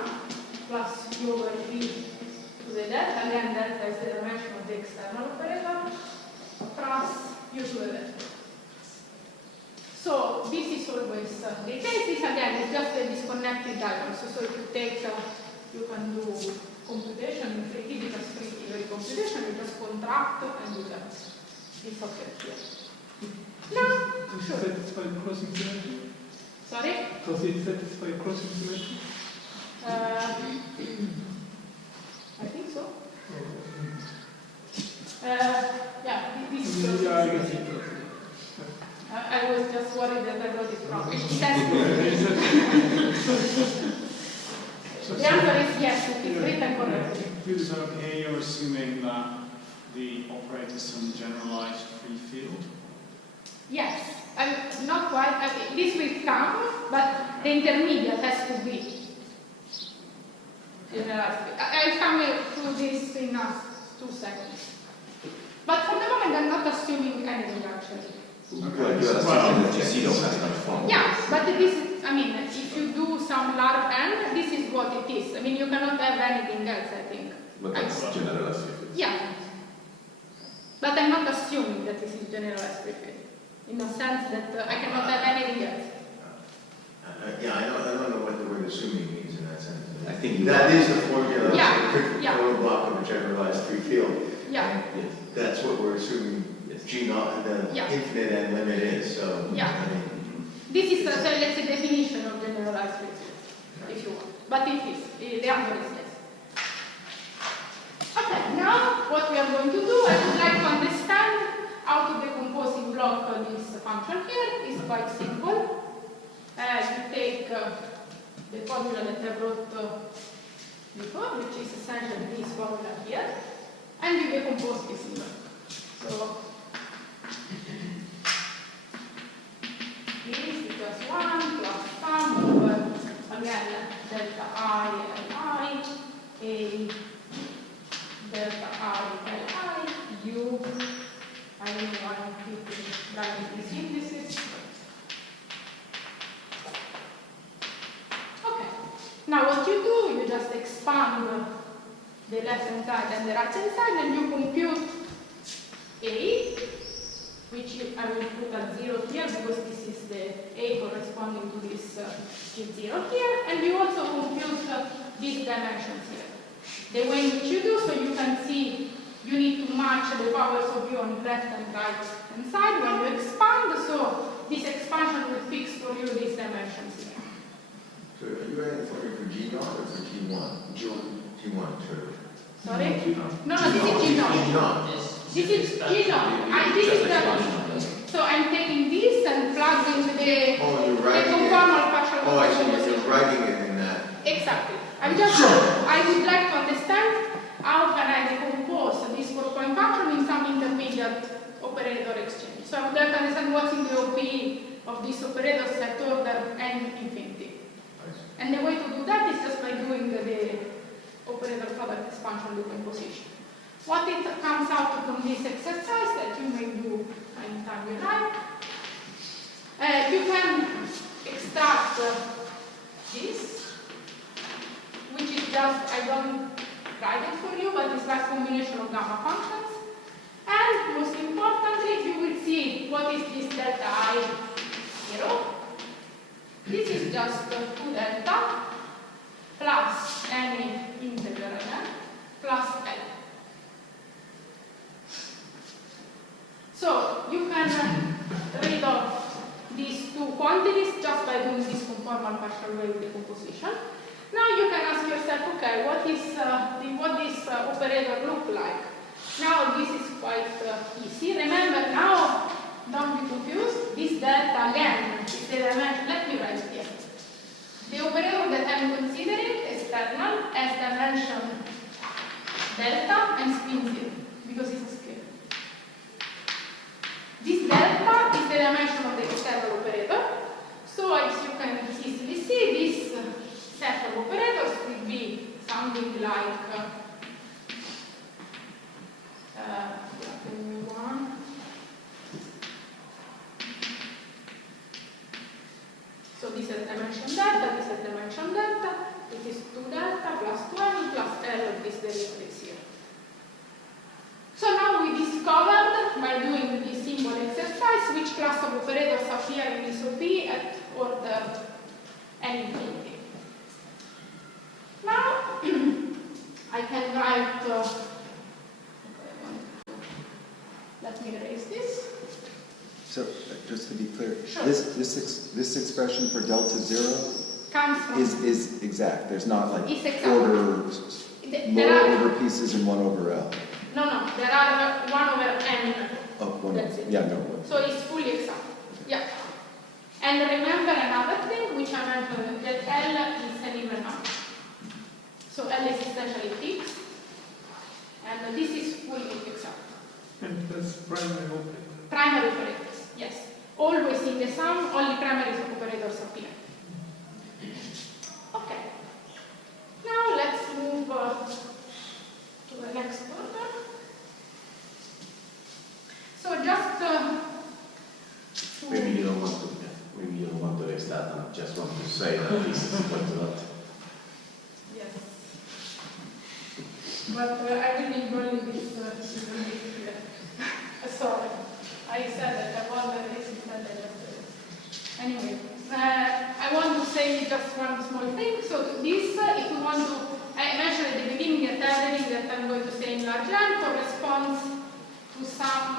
plus u over v to the delta, again delta is the dimension of the external operator, plus u to the delta. So this is always the case. This again is just a disconnected diagram. So if you take, you can do computation, typical string theory computation, you just contract and you get this object here. Now, Does it satisfy crossing symmetry? sorry? Does it satisfy crossing symmetry? I think so. Yeah, this is Yeah, I guess it does. I was just worried that I wrote it wrong. It says the answer is yes, it is written correctly. You develop here, you're assuming that the operator is some generalized free field. Yes, not quite. This will come, but the intermediate has to be generalized. I'll come to this in 2 seconds. But for the moment, I'm not assuming anything actually. Well, you are assuming that you don't have enough form. Yeah, but this, I mean, if you do some large n, this is what it is. I mean, you cannot have anything else, I think. But that's generalized. Yeah. But I'm not assuming that this is generalized free field. In the sense that I cannot have anything else. yeah, I don't know what the word assuming means in that sense. I think that is the formula Yeah, for the yeah. total block of a generalized free field. Yeah. And that's what we're assuming G naught, the Yeah. infinite n limit is. So, Yeah. I mean, This is let's say definition of generalized free field, if you want. But it is. The answer is yes. Okay, now what we are going to do, I would like to understand how to decompose in block this function here. It's quite simple. You take the formula that I wrote before, which is essentially this formula here, and you decompose this in block. So this equals 1 plus sum over, again, delta I, Li, A, delta I, Li, U, I don't know why I'm keeping writing these indices. Okay, now what you do, you just expand the left hand side and the right hand side, and you compute A, which I will put at 0 here because this is the A corresponding to this is 0 here, and you also compute these dimensions here. The way in which you do, so you can see you need to match the powers of U on left and right hand side when you expand, so this expansion will fix for you these dimensions here. So are you writing for G0 or for G1? G1, true. Sorry? No, this is G0. This is G0. This is the, so I'm taking this and plugging the conformal partial Oh, I see. You're writing it in that. Exactly. I would like to understand how can I decompose this 4-point function in some intermediate operator exchange. So I would like to understand what's in the OPE of this operator set order n infinity. And the way to do that is just by doing the operator product expansion decomposition. What it comes out from this exercise that you may do anytime you like, you can extract this, which is just, I don't write it for you, but it's like a combination of gamma functions. And most importantly, you will see what is this delta I 0. This is just 2 delta plus any integer again plus L. So you can rid of these two quantities just by doing this conformal partial wave decomposition. Now you can ask yourself, okay, what this operator look like? Now this is quite easy. Remember now, don't be confused. This delta again is the dimension. Let me write it here. The operator that I'm considering external as dimension delta and spin 0 because it's a scalar. This delta is the dimension of the external operator. So as you can easily see, this set of operators will be something like so this is dimension delta, this is dimension delta, this is 2 delta plus 20 plus L of this derivative here. So now we discovered, by doing this symbol exercise, which class of operators appear in this OP at order n infinity. Now, I can write, let me erase this. So, just to be clear, Sure. this expression for delta 0 Comes from is exact. There's not like It's exact. lower order pieces and 1 over L. No, there are 1 over n. Oh, 1 That's it. Yeah, no. So it's fully exact. Yeah. And remember another thing which I mentioned, that L is an even number. So L is essentially fixed, and this is fully exact. And that's primary operator. Primary operators, yes. Always in the sum, only primary operators appear. Okay. Now let's move to the next order. So just Maybe you don't want to. Maybe you don't want to erase that. I just want to say that this is equal to that. yes. But I really enjoy this. Sorry, I said that I wanted this instead. Anyway, I want to say just one small thing. So this, if you want to, I mentioned at the beginning that everything that I'm going to say in large line corresponds to some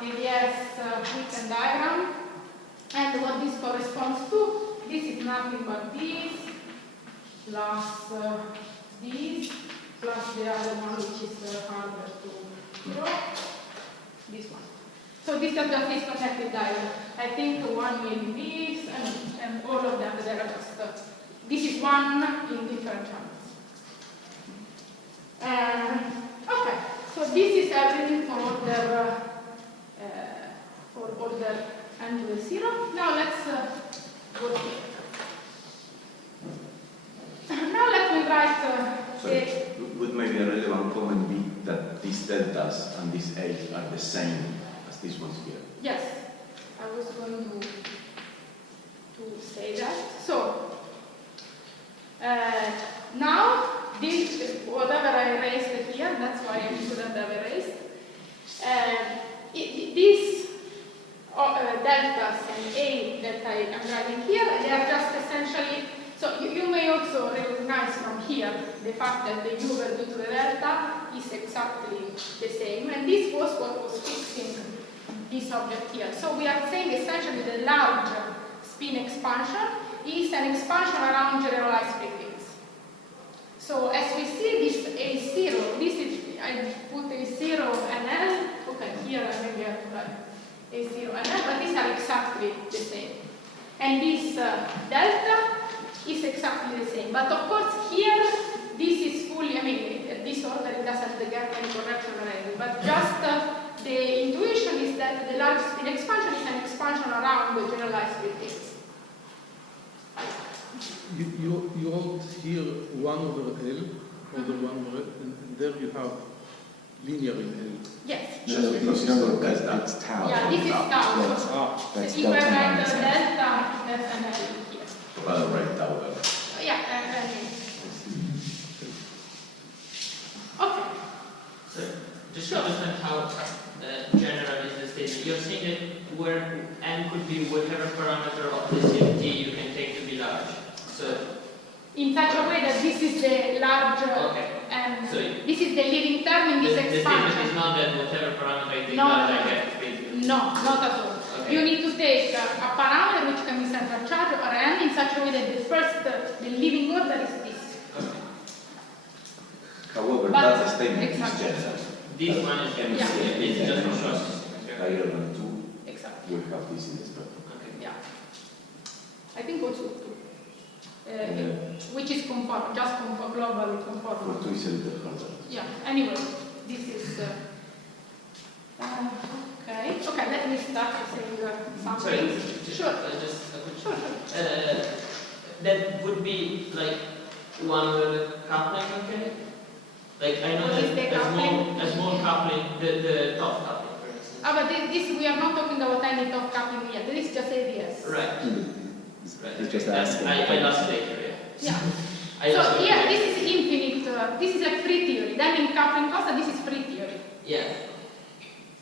AdS weekend diagram. And what this corresponds to, this is nothing but this plus this plus the other one which is harder to draw, this one. So this is just this connected diagram. I think one may be this and all of them they are just, this is one in different channels. Okay, so this is everything for order n to the 0. Now let's go here. write Sorry, would maybe a relevant comment be that these deltas and these A's are the same as these ones here? Yes, I was going to say that. So, now, this, whatever I erased here, that's why I shouldn't have erased. These deltas and A that I am writing here, they are just essentially, so you may also recognize from here the fact that the U over due to the delta is exactly the same, and this was what was fixing this object here. So we are saying essentially the large spin expansion is an expansion around generalized prefix. So as we see this A0, this is, I put A0 and L, okay, here I maybe have to write A0 and L, but these are exactly the same. And this delta is exactly the same. But of course here, this is fully, I mean, this order it doesn't get any correction or anything, but just the intuition is that the large spin expansion is an expansion around the generalized prefix. You hold here 1 over L, or the 1 over L, and there you have linear in L. Yes. Just because it's tau. Yeah, this is tau. Yes. So That's if I delta write minus the L. delta, that's an L here. Well, right tau. Yeah, okay. So, just to understand how general is the statement, you're saying that where n could be whatever parameter of the CFT you can take to be large. So, in such a way that this is the large, okay. and So this is the leading term in this the statement expansion. is not that whatever parameter I take No, large, no. I get free. No, not at all. Okay. You need to take a parameter which can be central charge or n in such a way that the first, the leading order is this. Okay. However, But- that statement exactly. is general. This one is Yeah. it's just for shows. Higher than 2, Exactly. we have this in the spectrum. Okay. Yeah. I think also 2. Yeah. Which is conform, just conform, globally For conformal. 2 is a little harder. Yeah, anyway, this is, okay. Okay, let me start saying something. Sorry, Sure. just a quick. Sure, sure. That would be like one with the coupling mechanic. Like I know What is the that coupling? a small coupling, the top coupling, for instance. But this, we are not talking about any top coupling yet. This is just AdS. Right. He's Right. just asking. I lost later, yeah. Yeah. So here, this is infinite. This is like free theory. Then in coupling constant, this is free theory. Yeah.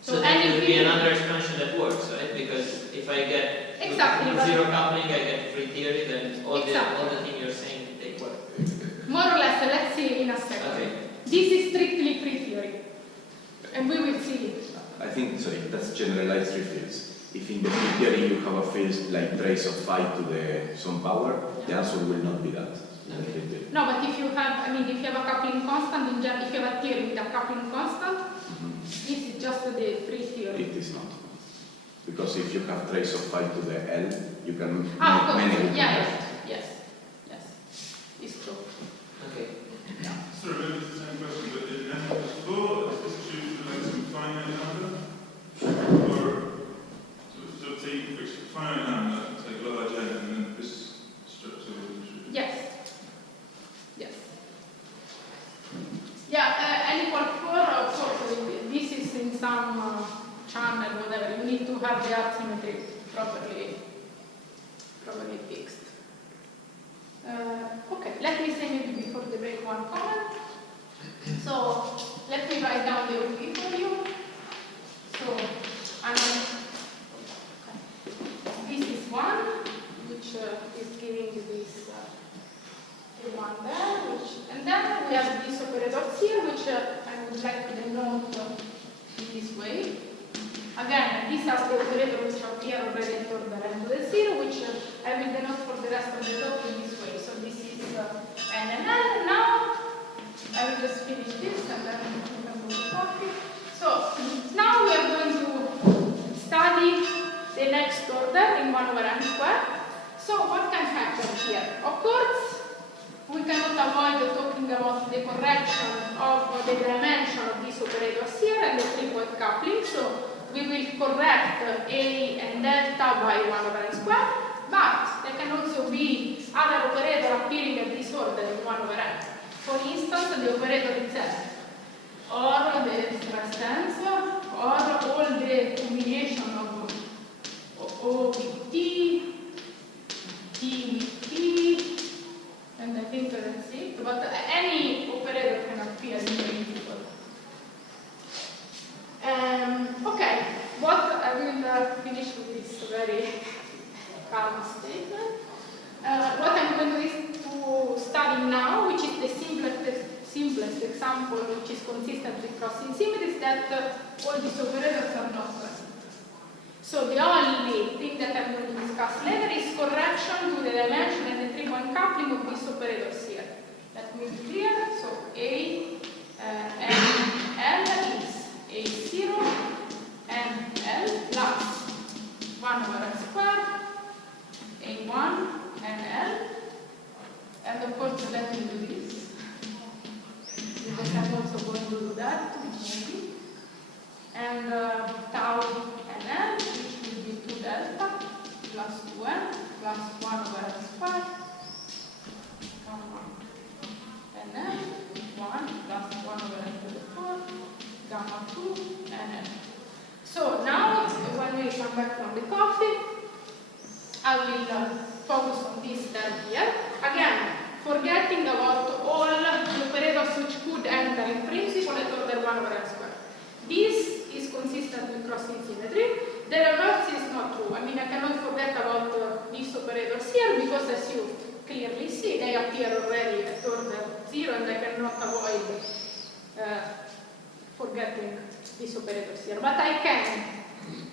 So So that any would be theory- another expansion that works, right? Because if I get Exactly, but- zero coupling, I get free theory, then all Exactly. the thing you're saying they work. More or less, let's see in a second. Okay. This is strictly free theory. And we will see it. I think, sorry, that's generalized free fields. If in the free theory you have a field like trace of phi to the some power, the answer will not be that in the free theory. No, but if you have, I mean, if you have a coupling constant, if you have a theory with a coupling constant, this is just the free theory. It is not. Because if you have trace of phi to the L, you can Ah, of make course. many. Yeah, yes. Yes. It's true. Okay. Sorry, maybe it's the same question, but in N+4, is this true like some finite number? Or, so take finite number, take large N, and then this structure will be true? Yes. Yes. Yeah, N equal 4, of course, this is in some channel, whatever. You need to have the art symmetry properly fixed. Okay, let me say maybe before the break one comment. So, let me write down the OP for you. So, this is one, which is giving this one there, and then we have this operator here, which I would like to denote in this way. Again, these are the operators which appear already for the n to the 0, which I will denote for the rest of the talk in this way. So this is n and n. Now, I will just finish this and then we can move the copy. So, now we are going to study the next order in 1 over n squared. So, what can happen here? Of course, we cannot avoid talking about the correction of the dimension of these operators here and the three-point coupling. So, we will correct A and delta by 1 over n squared, but there can also be other operator appearing at this order in 1 over n. instance, the operator itself, or the stress tensor, or all the combination of O with T, T with T, and I think that's it. But any operator can appear in the principle. Okay, what I will finish with this very calm statement. What I'm going to study now, which is the simplest example, which is consistent with crossing symmetries, that all these operators are not present. So the only thing that I'm going to discuss later is correction to the dimension and the three-point coupling of these operators here. Let me be clear. So A and L is A0 and L plus 1 over L squared, A1 and L. And of course, let me do this, because I'm also going to do that, maybe. And tau and L, which will be 2 delta plus 2N plus 1 over L squared, gamma and L, 1 plus 1 over L to the 4, gamma 2 and L. So now, when we come back from the coffee, I will focus on this term here. Again, forgetting about all the operators which could enter in principle at order 1 over L squared. This is consistent with crossing symmetry. The reverse is not true. I mean, I cannot forget about these operators here, because as you clearly see, they appear already at order 0, and I cannot avoid forgetting these operators here. But I can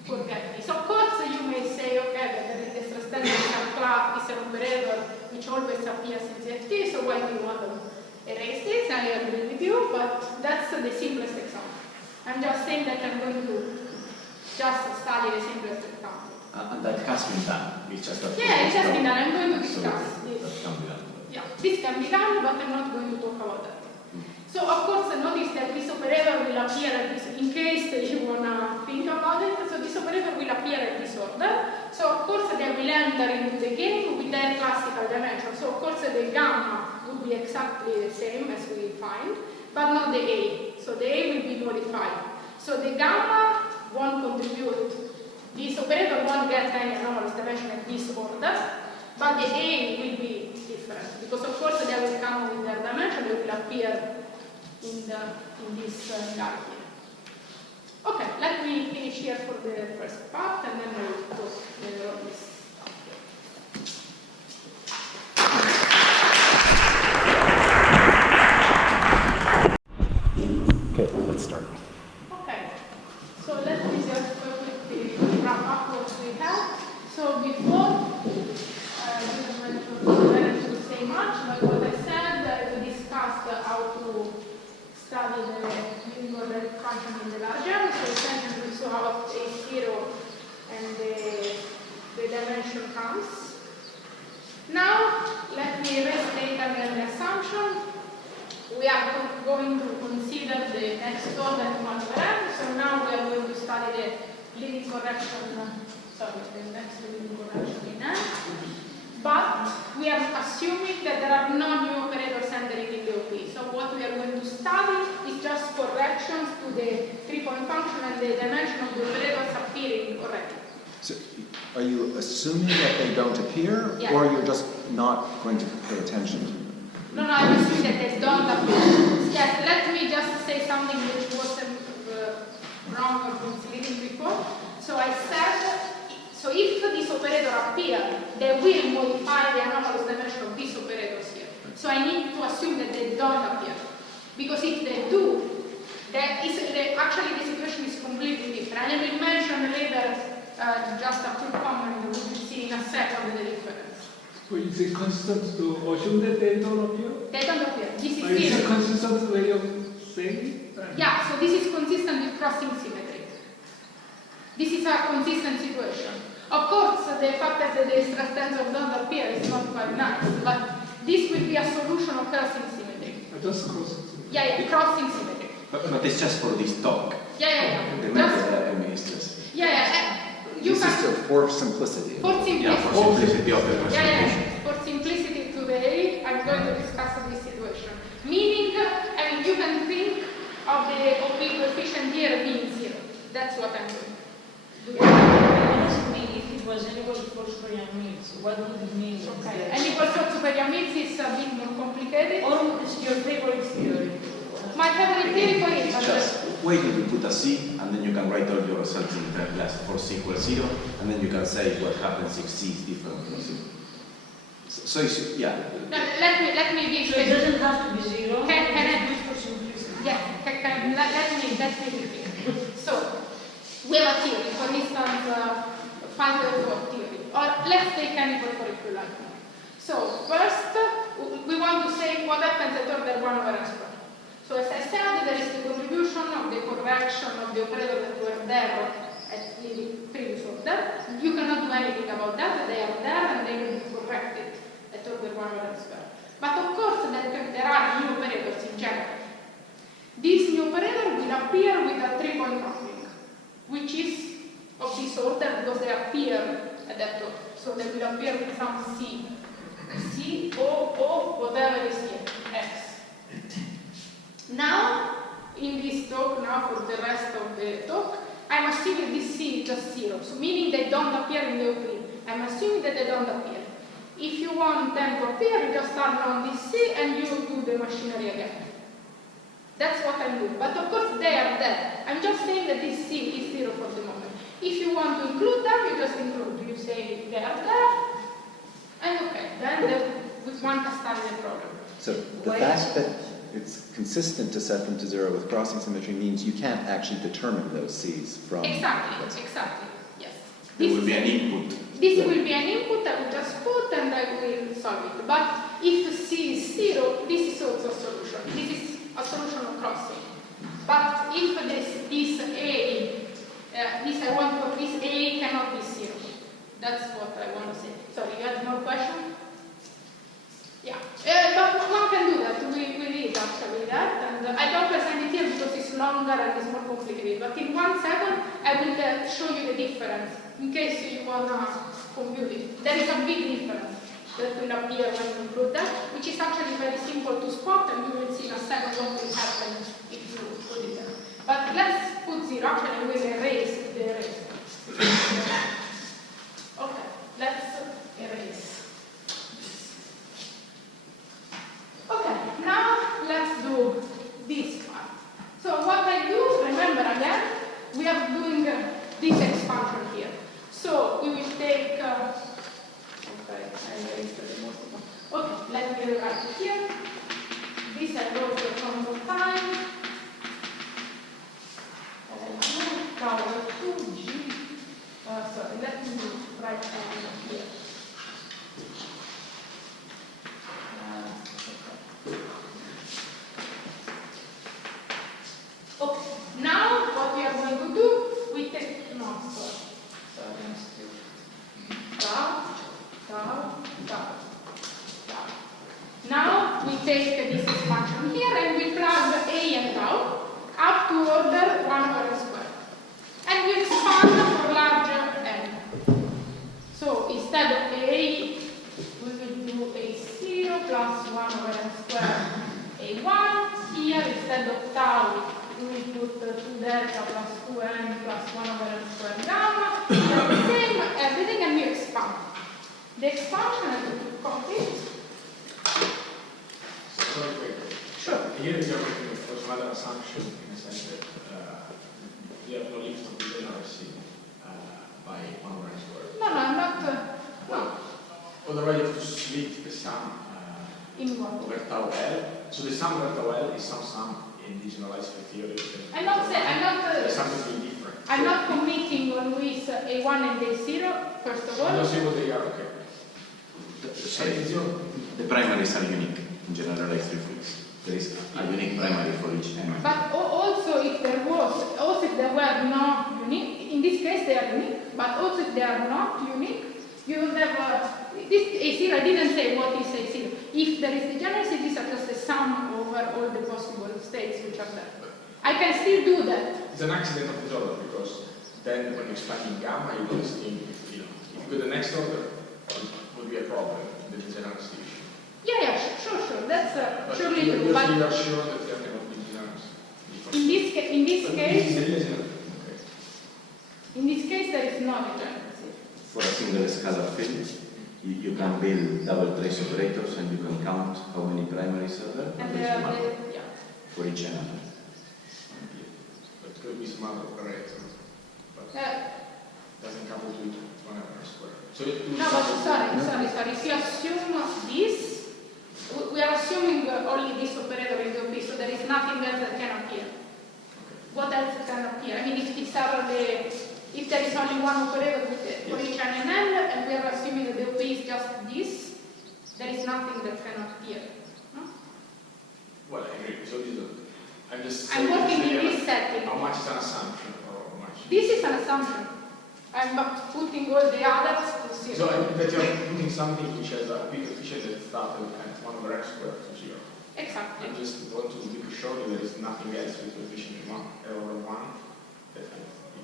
forget this. Of course, you may say, okay, but there is the stress tensor class is an operator which always appears in CFT, so why do you want to erase this? I agree with you, but that's the simplest example. I'm just saying that I'm going to just study the simplest example. And that has been done. It's just that yeah, it has been done. I'm going to discuss so this. That can be done. Yeah, this can be done, but I'm not going to talk about that. So, of course, notice that this operator will appear at this, in case you want to think about it, so this operator will appear at this order. So, of course, they will enter into the game with their classical dimension. So, of course, the gamma would be exactly the same as we find, but not the A. So, the A will be modified. So, the gamma won't contribute, this operator won't get any anomalous dimension at this order, but the A will be different, because, of course, they will come with their dimension, they will appear in this guy here. Okay, let me finish here for the first part, and then I will talk later on this stuff. Okay, let's start. Okay, so let me just quickly wrap up what we had. So before, I didn't say much, but what I said, we discussed how to study the universal function in the large area. So essentially we saw how A0 and the dimension comes. Now, let me restate again the assumption. We are going to consider the next order in 1 over n. So now we are going to study the leading correction, the next leading correction in n. But we are assuming that there are no new operators entering in the OP. So what we are going to study is just corrections to the three-point function and the dimension of the operators appearing already. So are you assuming that they don't appear, yeah. or you're just not going to pay attention to them? No, I'm assuming that they don't appear. Yes, let me just say something which wasn't wrong or misleading before. So I said, so if this operator appear, they will modify the anomalous dimension of these operators here. So I need to assume that they don't appear. Because if they do, actually the situation is completely different. And I will mention later just a quick comment, we will see in a second the difference. So is it consistent to assume that they don't appear? They don't appear. This is Is it a consistent way of saying it? Yeah, so this is consistent with crossing symmetry. This is a consistent situation. Of course, the fact that the stress tensor don't appear is not quite nice, but this will be a solution of crossing symmetry. Just crossing symmetry. Yeah, crossing symmetry. But it's just for this talk. Yeah. This is for simplicity. For simplicity. Yeah, for simplicity of the presentation. For simplicity today, I'm going to discuss this situation. Meaning, of the coefficient here being 0. That's what I'm doing. What does it mean if it was n equals 4 superior means? What would it mean? Okay. N equals 4 superior means is a bit more complicated. Or it's your favorite theory? My favorite theory for it. Just wait till you put a C, and then you can write all your results in third class for C equals 0, and then you can say what happens if C is different from 0. So it's, yeah. No, let me give So it doesn't have to be 0. Can I do it for simplicity? Yeah, let me be clear. So, we have a theory, for instance, find the theory. Or let's take any for if you like. So, first, we want to say what happens at order 1 over n squared. So, as I said, there is the contribution of the correction of the operator that were there at the previous order. You cannot do anything about that, they are there and they will be corrected at order 1 over n squared. But of course, there are new operators in general. This new operator will appear with a 3-point coupling, which is of this order because they appear at that order. So they will appear with some C, O, whatever is here, X. Now, in this talk, now for the rest of the talk, I'm assuming this C is just 0, so meaning they don't appear in the Euclid. I'm assuming that they don't appear. If you want them to appear, you just turn on this C and you do the machinery again. That's what I'm doing. But of course they are there. I'm just saying that this C is 0 for the moment. If you want to include them, you just include. You say they are there, and okay, then with one Castaglian problem. So the fact that it's consistent to set them to 0 with crossing symmetry means you can't actually determine those C's from... Exactly, yes. There will be an input. This will be an input, I will just put and I will solve it. But if C is 0, this is also a solution. This is a solution of crossing. But if this A cannot be 0. That's what I want to say. Sorry, you had more question? Yeah. But one can do that. We did actually that. And I don't present it here because it's longer and it's more complicated. But in 1 second, I will show you the difference in case you want to compute it. There is a big difference that will appear when you include that, which is actually very simple to spot, and you will see in a second what will happen if you put it there. But let's put 0. Actually, we'll erase the erase. Okay, let's erase. Okay, now let's do this part. So what I do, remember again, we are doing this expansion here. So we will take, okay, I erased the most of it. Okay, let me rewrite it here. This I wrote the tons of time. Power 2G. Sorry, let me write something here. Okay, now what we are going to do, we take, no, sorry, tau. Now we take this expansion here and we plug A and tau up to order 1 over n squared. And we expand for larger n. So instead of A, we will do A0 plus 1 over n squared A1. Here, instead of tau, we will put 2 delta plus 2n plus 1 over n squared gamma. The same everything, and we expand. The expansion is to complete. Sorry, quick. Sure. Here you're making a first matter assumption in a sense that you have no limit of the degeneracy by 1 over n squared. No, I'm not. No. Otherwise, you have to split the sum In what? over tau L. So the sum over tau L is some sum in the generalized theory. I'm not saying, There's something really different. I'm not committing on with A1 and A0, first of all. I don't see what they are, okay. The primaries are unique in generalized fields. There is a unique primary for each n. But also if there were not unique, in this case they are unique, but also if they are not unique, you will have this A0, I didn't say what is A0. If there is degeneracy, these are just a sum over all the possible states which are there. I can still do that. It's an accident of the order because then when you expand in gamma, you don't think, if you go to the next order, it would be a problem, the degeneracy issue. Yeah, sure. That's surely true. You are sure that there cannot be degeneracy? In in this case, there is no degeneracy. For a single scalar field, you can build double trace operators and you can count how many primaries are there. And for each element. But could be some other operator, but doesn't count with 1 square. So no, but sorry. If you assume this, we are assuming only this operator in the OP, so there is nothing else that can appear. What else can appear? I mean, if there is only one operator for each n and n, and we are assuming that the OP is just this, there is nothing that can appear. No? Well, I agree. So I'm working in this setting. How much is an assumption, or how much? This is an assumption. I'm putting all the others to zero. So that you're putting something which has a big coefficient that started at 1/x squared to 0. Exactly. I just want to be sure that there is nothing else with coefficient 1 or 1 that can be.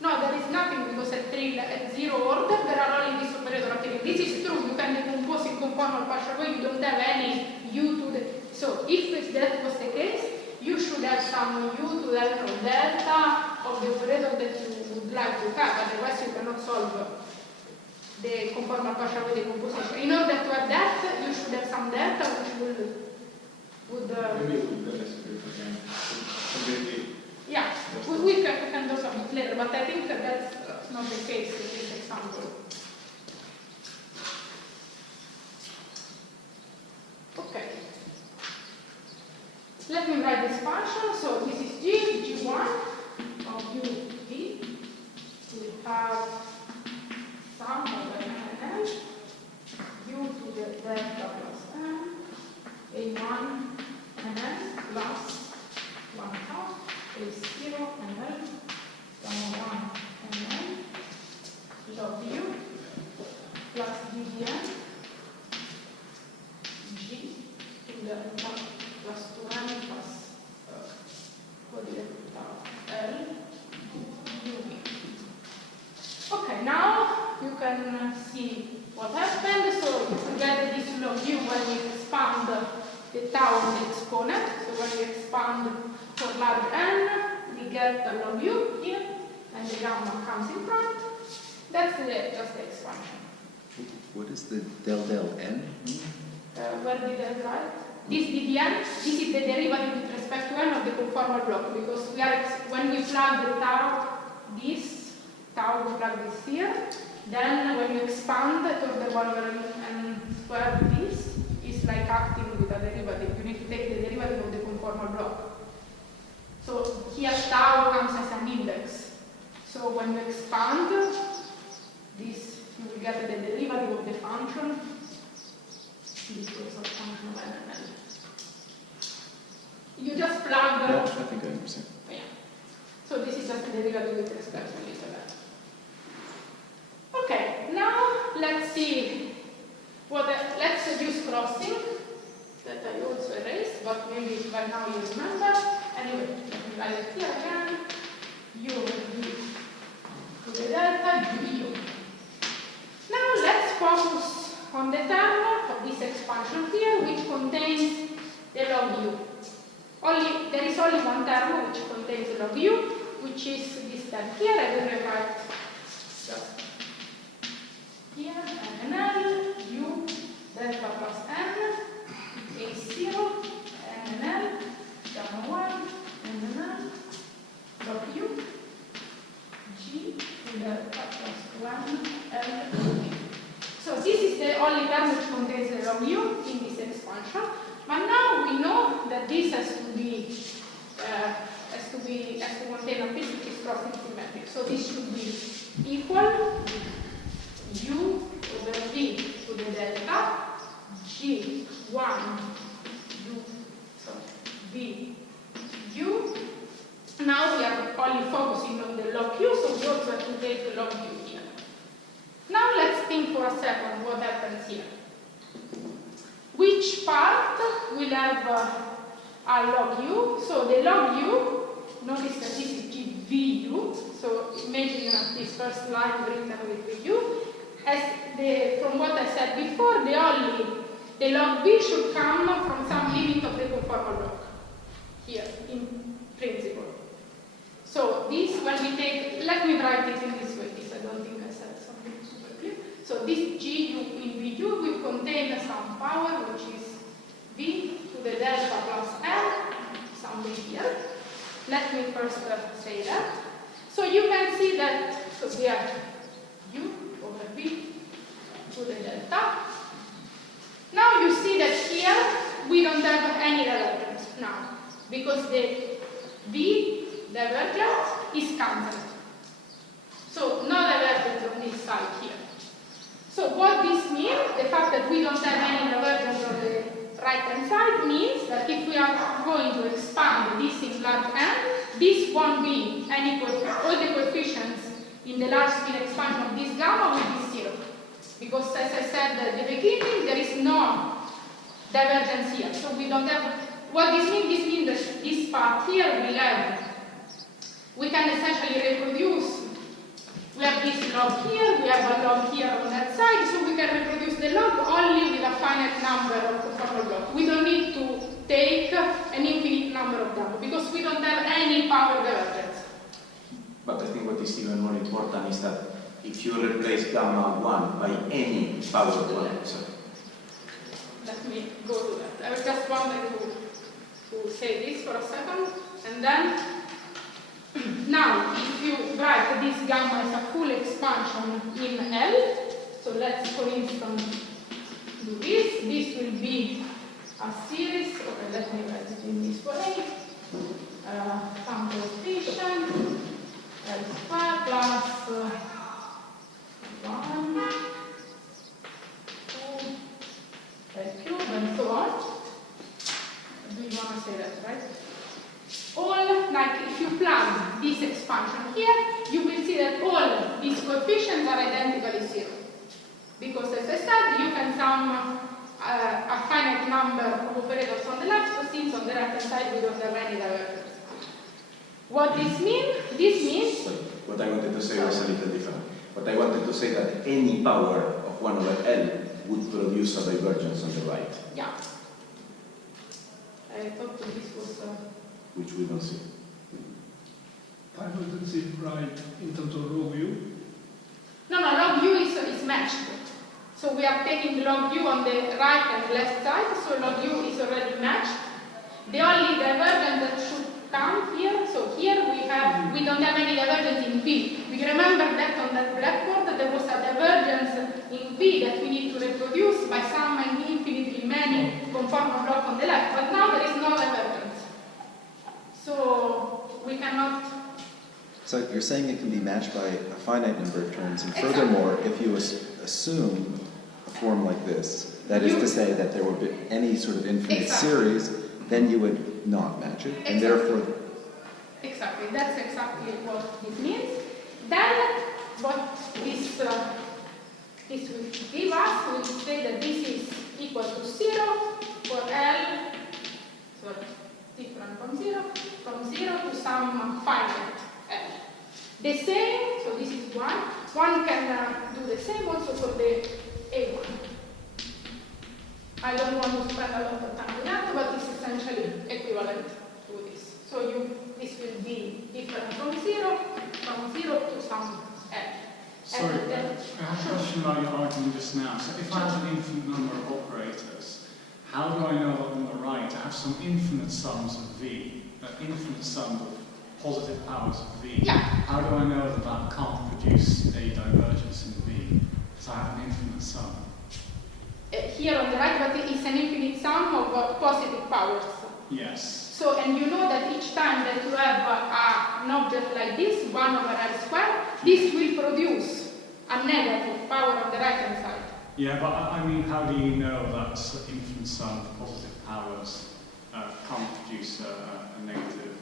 No, there is nothing because at 0 order there are only this operator appearing. This is true. You can decompose in conformal partial way. You don't have any u to the. So if that was the case, you should have some u to the delta of the operator that you would like to have. Otherwise, you cannot solve the conformal partial way decomposition. In order to have that, you should have some delta which would maybe it would be necessary again. Completely. Yeah, we can do some later, but I think that's not the case with this example. Okay. Let me write this function. So this is g1 of u, v. We have sum over n and n, u to the delta plus n, a1 and n plus 1 half. Is 0 and n, gamma 1 and n, log u, plus ddn, g to the 1 plus 2n plus L, uv. Okay, now you can see what happened. So you get this log u when you expand the tau on the exponent. So when you expand for large n, we get the log u here, and the gamma comes in front. That's just the expansion. What is the del n? Where did I write? This ddn, this is the derivative with respect to n of the conformal block, because we are when we plug the tau, this tau, we plug this here. Then when you expand to the 1 over n squared, this is like acting with a derivative. You need to take the derivative of the conformal block. So here tau comes as an index. So when you expand this, you will get the derivative of the function. This was a function of n and n. You just plug. No, I think I understand. Yeah. So this is just the derivative with respect to this event. Okay. Now let's see. Let's use crossing that I also erased, but maybe by now you remember. Anyway, let me write it here again. U to the delta u. Now let's focus on the term of this expansion here, which contains the log u. There is only one term which contains the log u, which is this term here. I will rewrite just here, n and l, u, delta plus n, a0, n and l, gamma 1, n and l, log u, g to delta plus 1, l, u. So this is the only term which contains the log u in this expansion. But now we know that this has to contain a piece which is crossing symmetric. So this should be equal u over v to the delta g1 v u. Now we are only focusing on the log u, so we also have to take the log u here. Now let's think for a second what happens here. Which part will have a log u? So the log u, notice that this is vu, so imagine this first line written with vu. From what I said before, the log v should come from some limit of the conformal block, here, in principle. let me first say that. So you can see that, so we have U over V to the delta. Now you see that here we don't have any divergence now, because the V divergence is cancelled. So no divergence on this side here. So what this means, the fact that we don't have any divergence on the right-hand side, means that if we are going to expand this in large N, this won't be any all the coefficients in the large scale expansion of this gamma will be 0. Because as I said at the beginning, there is no divergence here. So we don't have, what this means? This means that this part here we can essentially reproduce. We have this log here, we have a log here on that side, so we can reproduce the log only with a finite number of conformal blocks. We don't need to take an infinite number of them, because we don't have any power divergence. But I think what is even more important is that if you replace gamma 1 by any power 1, so let me go to that. I was just wanted to say this for a second, and then now if you write this gamma as a full expansion in L, so let's for instance do this. This will be a series, okay, let me write it in this way. Some coefficient L square plus 1, 2, L cube, and so on. Do you want to say that, right? All, like if you plug this expansion here, you will see that all these coefficients are identically 0. Because as I said, you can sum a finite number of operators on the left, so since on the right hand side we don't have any divergence. What this means? This means... sorry, what I wanted to say was a little different. What I wanted to say that any power of 1 over L would produce a divergence on the right. Yeah. I thought that this was... which we don't see. Divergence is right in terms of log U? No, log U is matched. So we are taking log U on the right and left side, so log U is already matched. The only divergence that should come here, so here we don't have any divergence in V. We remember that on that blackboard there was a divergence in V that we need to reproduce by summing infinitely many conformal blocks on the left, but now there is no divergence. So we cannot... So you're saying it can be matched by a finite number of terms, and furthermore, if you assume a form like this, that is to say that there would be any sort of infinite series, then you would not match it, and therefore... Exactly, that's exactly what this means. Then, what this will give us, we will say that this is equal to 0 for L, so different from 0 to some finite L. The same, so this is 1. One can do the same also for the A1. I don't want to spend a lot of time on that, but it's essentially equivalent to this. So this will be different from 0 to some L. Sorry, I have a question about your argument just now. So if I have an infinite number of operators, how do I know that on the right I have some infinite sums of V, an infinite sum of positive powers of V? Yeah. How do I know that that can't produce a divergence in V? Because I have an infinite sum. Here on the right, but it's an infinite sum of positive powers. Yes. So, and you know that each time that you have an object like this, 1 over L squared, this will produce a negative power on the right hand side. Yeah, but I mean, how do you know that infinite sum of positive powers can't produce a negative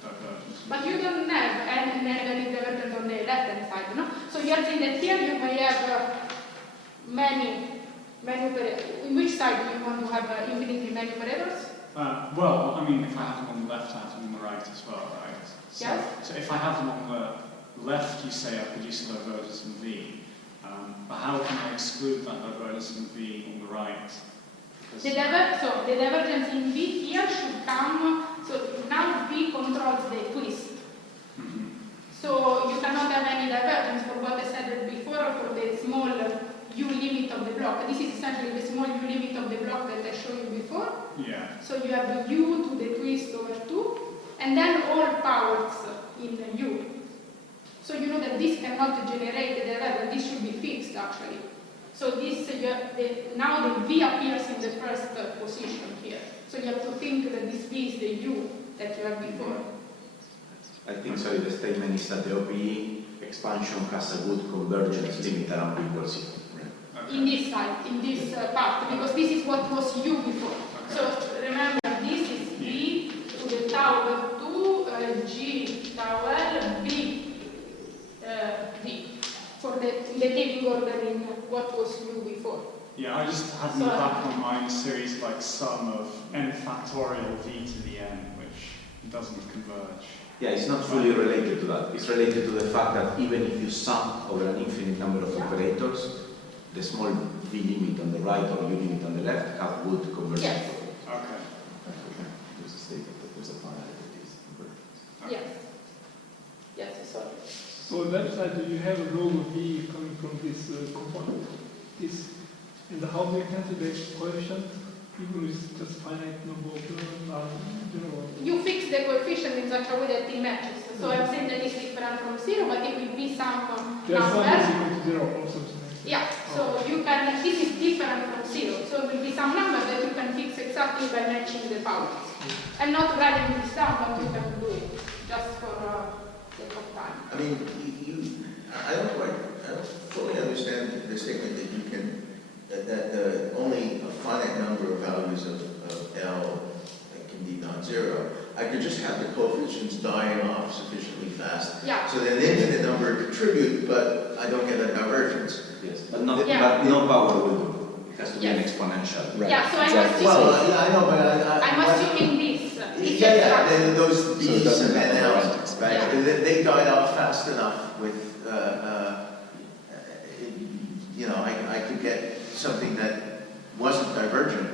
divergence? But you don't have any negative divergence on the left hand side, no? So you are saying that here you may have many operators. In which side do you want to have infinitely many operators? Well, I mean, if I have them on the left, I have them on the right as well, right? So, yes. So if I have them on the left, you say I produce a divergence in V. But how can I exclude that divergence in V on the right? The divergence in V here should come, so now V controls the twist. Mm-hmm. So you cannot have any divergence for what I said before for the small U limit of the block. This is essentially the small U limit of the block that I showed you before. Yeah. So you have the U to the twist over 2. and then all powers in U. So you know that this cannot generate the level, this should be fixed actually. So this, now the V appears in the first position here. So you have to think that this V is the U that you had before. I think, sorry, the statement is that the OPE expansion has a good convergence limit around V equals 0. Okay. In this side, in this part, because this is what was U before. Okay. So remember, this is V to the tau over 2, G tau L, B, V. For the taking order in what was U before. Yeah, I just had in the back of my mind a series like sum of n factorial V to the n, which doesn't converge. Yeah, it's not fully related to that. It's related to the fact that even if you sum over an infinite number of operators, the small V limit on the right or U limit on the left have good convergence. Yes. Okay. There's a statement that there's a finite that is convergence. Yes. Yes, sorry. So on the left side, you have a rho V coming from this component. And how do you cancel the coefficient, even with just finite number of you fix the coefficient in such a way that it matches. So I'm saying that it's different from 0, but it will be some number. Equal to 0 also. Yeah, so you can, this is different from 0. So it will be some number that you can fix exactly by matching the powers. And not writing this down, but you can do it just for sake of time. I mean, I don't fully understand the statement that you can, that only a finite number of values of L can be non-zero. I could just have the coefficients dying off sufficiently fast, so that an infinite number contribute, but I don't get a divergence. Yes, but no power will do. It has to be an exponential. Right. Yeah, so exactly. I know, but I'm assuming this. Then those B's and L's, right? Yeah. They died off fast enough with, I could get something that wasn't divergent.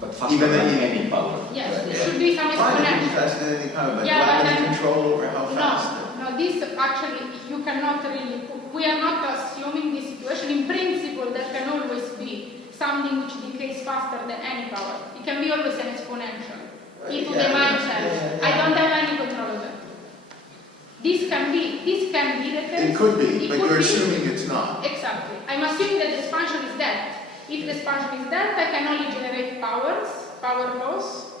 But faster than any power. Yes, right. It should be some exponential. Faster than any power, but do I have any control over how fast? No, this actually, you cannot really put, we are not assuming this situation. In principle, there can always be something which decays faster than any power. It can be always an exponential. E to the minus L. I don't have any control over it. This can be the case. It could be, but you're assuming it's not. Exactly. I'm assuming that the expansion is that. If the expansion is that, I can only generate power laws,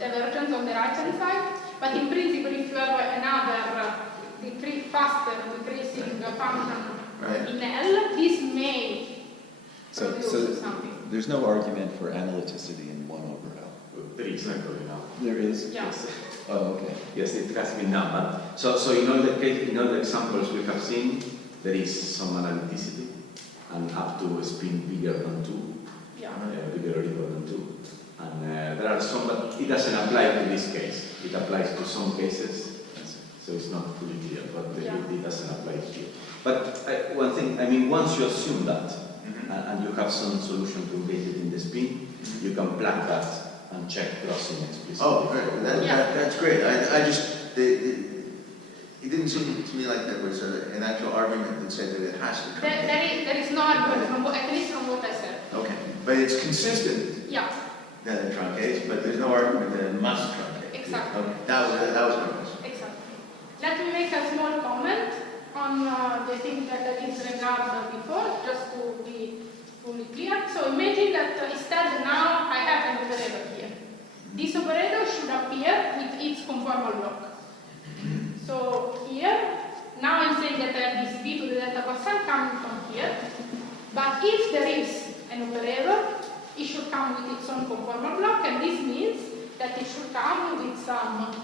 divergence on the right-hand side. But in principle, if you have another faster decreasing function in L, this may produce something. There's no argument for analyticity in 1 over L. There is actually now. There is? Yes. Oh, okay. Yes, it has been now. So in all the examples we have seen, there is some analyticity, and up to a spin bigger than 2, bigger or equal than 2. And there are some, but it doesn't apply to this case. It applies to some cases, so it's not fully clear, but it doesn't apply here. But one thing, I mean, once you assume that, and you have some solution to engage it in the spin, you can plug that and check crossing explicitly. Oh, great. That's great. It didn't seem to me like there was an actual argument that said that it has to come. There is no argument, at least from what I said. Okay, but it's consistent. Yeah. That it truncates, but there's no argument that it must truncate. Exactly. Okay. That was my question. Exactly. Let me make a small comment on the thing that I disregarded before, just to be fully clear. So imagine that instead now I have an operator here. This operator should appear with its conformal block. So here, now I'm saying that I have this B to the delta percent coming from here. But if there is an operator, it should come with its own conformal block, and this means that it should come with some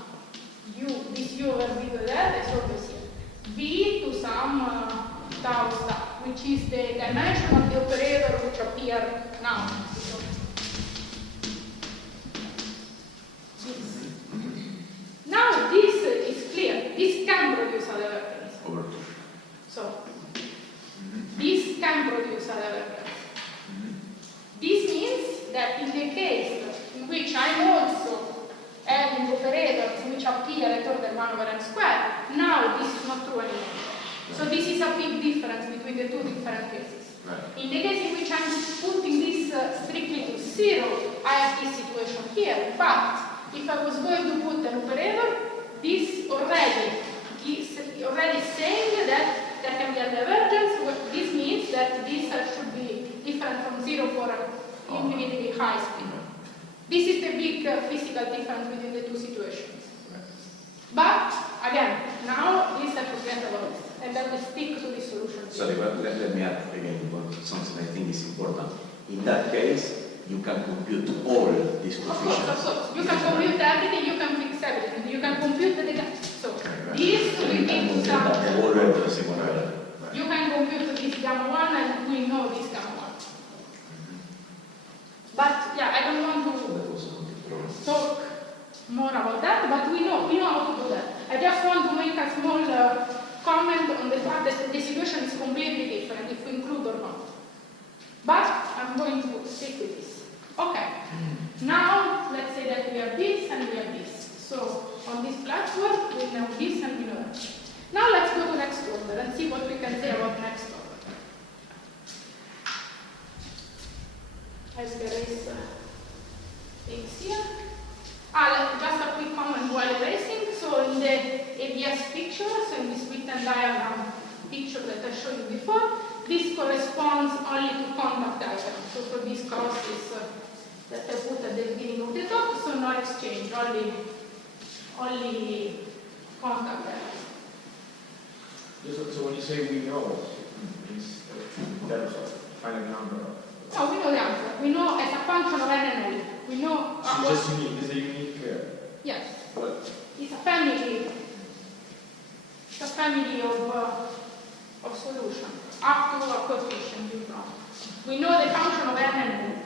U, this U over B to the delta is always here. B to some tau star, which is the dimension of the operator which appear now. Now this is clear. This can produce a divergence. So this can produce a divergence. This means that in the case in which I'm also having operators which appear at order 1 over n squared, now this is not true anymore. So this is a big difference between the two different cases. In the case in which I'm putting this strictly to 0, I have this situation here, but if I was going to put an operator, this already saying that there can be a divergence. This means that this should be different from 0 for infinitely high speed. This is the big physical difference between the two situations. But, again, now this I forget about this, and I will stick to this solution. Sorry, but let me add again something I think is important. In that case, you can compute all these coefficients. Of course. You can compute everything, you can fix everything. You can compute the data. So, this will give some... You can compute this gamma 1 and we know this gamma 1. But, yeah, I don't want to talk more about that, but we know how to do that. I just want to make a small comment on the fact that the situation is completely different if we include or not. But I'm going to stick with this. Okay, now let's say that we have this and we have this. So on this platform, we know this and we know that. Now let's go to next order and see what we can say about next order. Let's erase things here. Just a quick comment while erasing. So in the AdS picture, so in this written diagram picture that I showed you before, this corresponds only to contact diagram. So for these crosses that I put at the beginning of the talk, so no exchange, only contact diagram. So when you say we know, it's in terms of finite number. No, we know the answer. We know as a function of n and L. We know. So just unique. Is a unique. Yes. What? It's a family. It's a family of solution up to a coefficient you know. We know the function of n and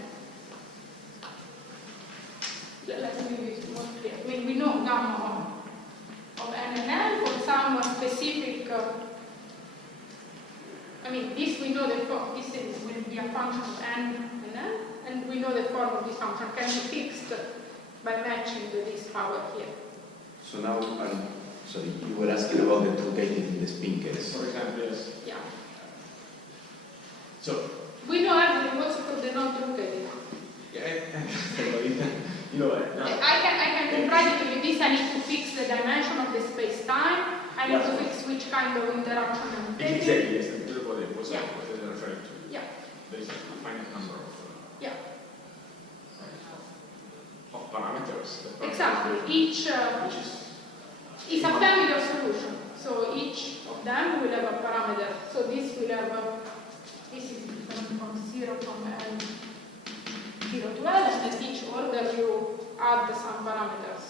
L. Let's make it more clear. I mean, we know gamma of n and L for some specific. I mean, this we know the form. This will be a function of n and L, and we know the form of this function can be fixed by matching to this power here. So now, sorry, you were asking about the truncated in the spin case. For example, yes. Yeah. So we know everything. What's called the non-truncated. yeah, you know what? No. I can write it to you. This I need to fix the dimension of the space-time. I need to fix which kind of interaction I'm taking. Exactly, yes, that's what it was referring to. Yeah. There is a finite number of parameters. Exactly. Each is a family of solutions. So each of them will have a parameter. So this will have this is different from 0 from L 0 to L, and at each order you add some parameters.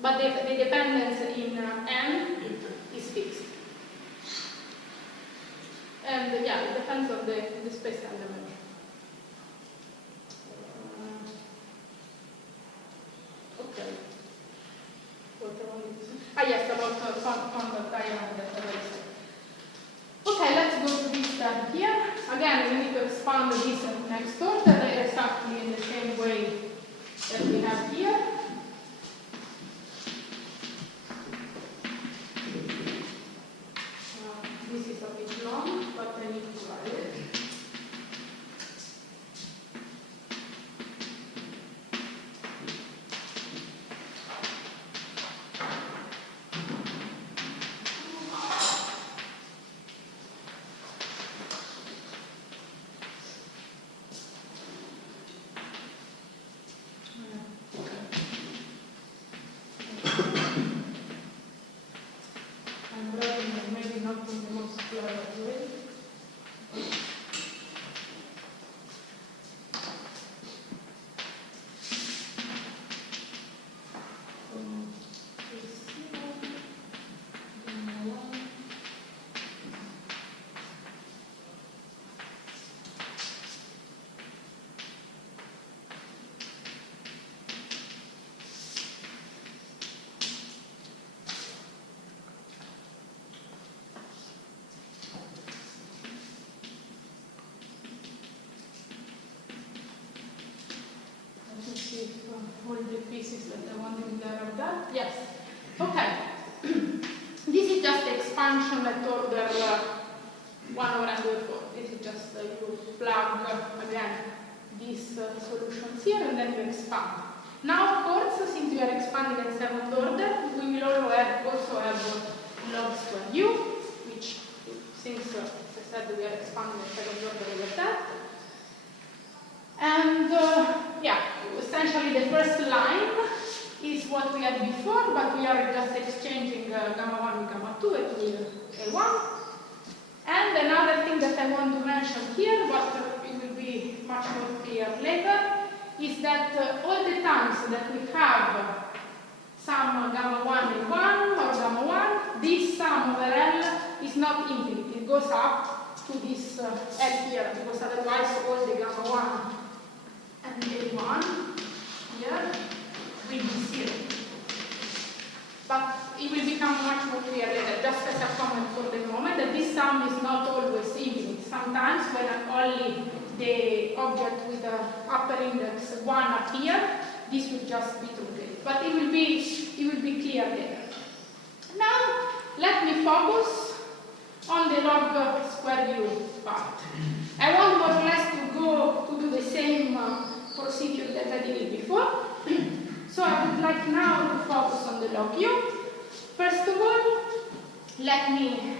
But the dependence in n is fixed. And yeah, it depends on the space element. Okay. Yes, about contact diagram that I said. Okay, let's go to this step here. Again, we need to expand this next order exactly in the same way that we have here. This is a bit long, but I need to write it. All the pieces that I wanted there are done. Yes. Okay. This is just the expansion at order 1 over n over 4. This is just you plug again these solutions here and then you expand. Now, of course, since we are expanding at second order, we will also have log square u, which, since, as I said, we are expanding at second order over that. And, yeah, essentially the first line is what we had before, but we are just exchanging gamma 1 with gamma 2 at A1. And another thing that I want to mention here, but it will be much more clear later, is that all the times that we have some gamma 1 A1 or gamma 1, this sum over L is not infinite. It goes up to this L here, because otherwise all the gamma 1 and A1 here will be 0. But it will become much more clear later, just as a comment for the moment, that this sum is not always infinite. Sometimes when only the object with the upper index 1 appear, this will just be truncated. But it will be clear later. Now, let me focus on the log square u part. I want more or less to go to do the same procedure that I did before. So I would like now to focus on the log u. First of all, let me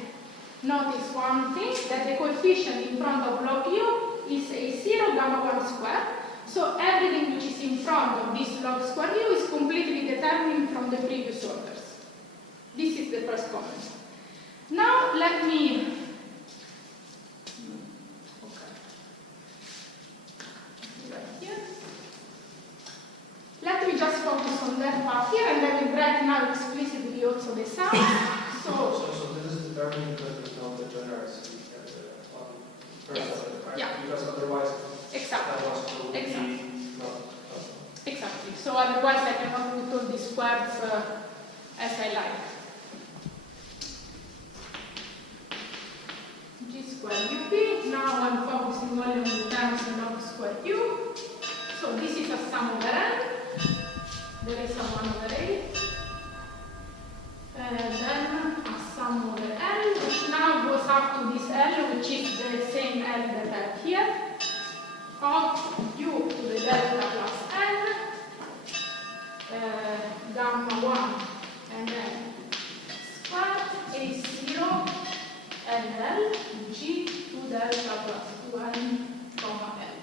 notice one thing, that the coefficient in front of log u is A0 gamma 1 square. So everything which is in front of this log square u is completely determined from the previous orders. This is the first comment. Now let me let me just focus on that part here, and I will write now explicitly also the sum. So this is determined because there's no degeneracy at the first Yes. order, right? Yeah. Because otherwise, Exactly. that was will Exactly. be not. Exactly. So otherwise I cannot put all these squares as I like. G square UP. Now I'm focusing only on the terms of log square U. So this is a sum over N. There is a 1 over 8. And then a sum over L, which now goes up to this L, which is the same L that I have here, of U to the delta plus N, gamma 1 and N squared, A0, LL, G to delta plus 2N, comma L.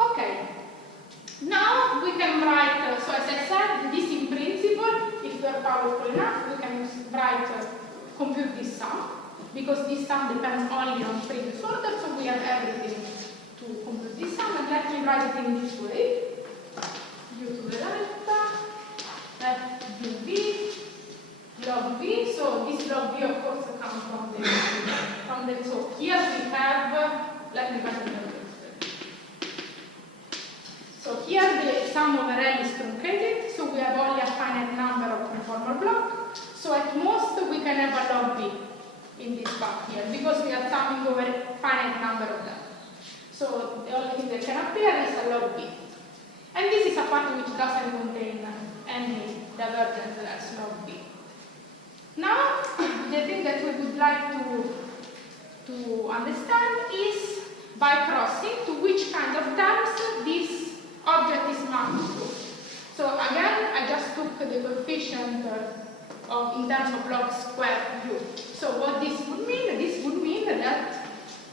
Okay. Now we can write, so as I said, this in principle, if we are powerful enough, we can write, compute this sum, because this sum depends only on previous order, so we have everything to compute this sum, and let me write it in this way. U to the delta, F du V, log V, so this log V of course comes from the, so here we have, let me write it down. So here the sum over L is truncated, so we have only a finite number of conformal blocks. So at most we can have a log V in this part here, because we are summing over a finite number of them. So the only thing that can appear is a log V. And this is a part which doesn't contain any divergence as log V. Now, the thing that we would like to understand is by crossing to which kind of terms this object is mapped to. So again, I just took the coefficient in terms of log square u. So what this would mean that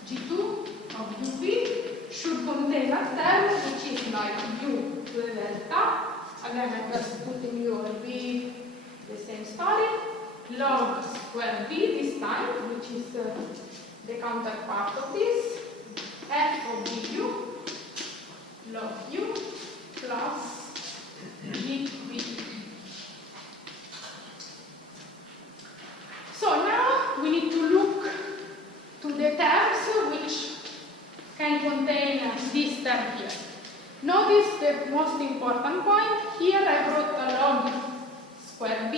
G2 of uv should contain a term which is like u to the delta. Again, I'm just putting u over v, the same story. Log square v this time, which is the counterpart of this. F of du log u plus dv. So now we need to look to the terms which can contain this term here. Notice the most important point. Here I wrote a log square b.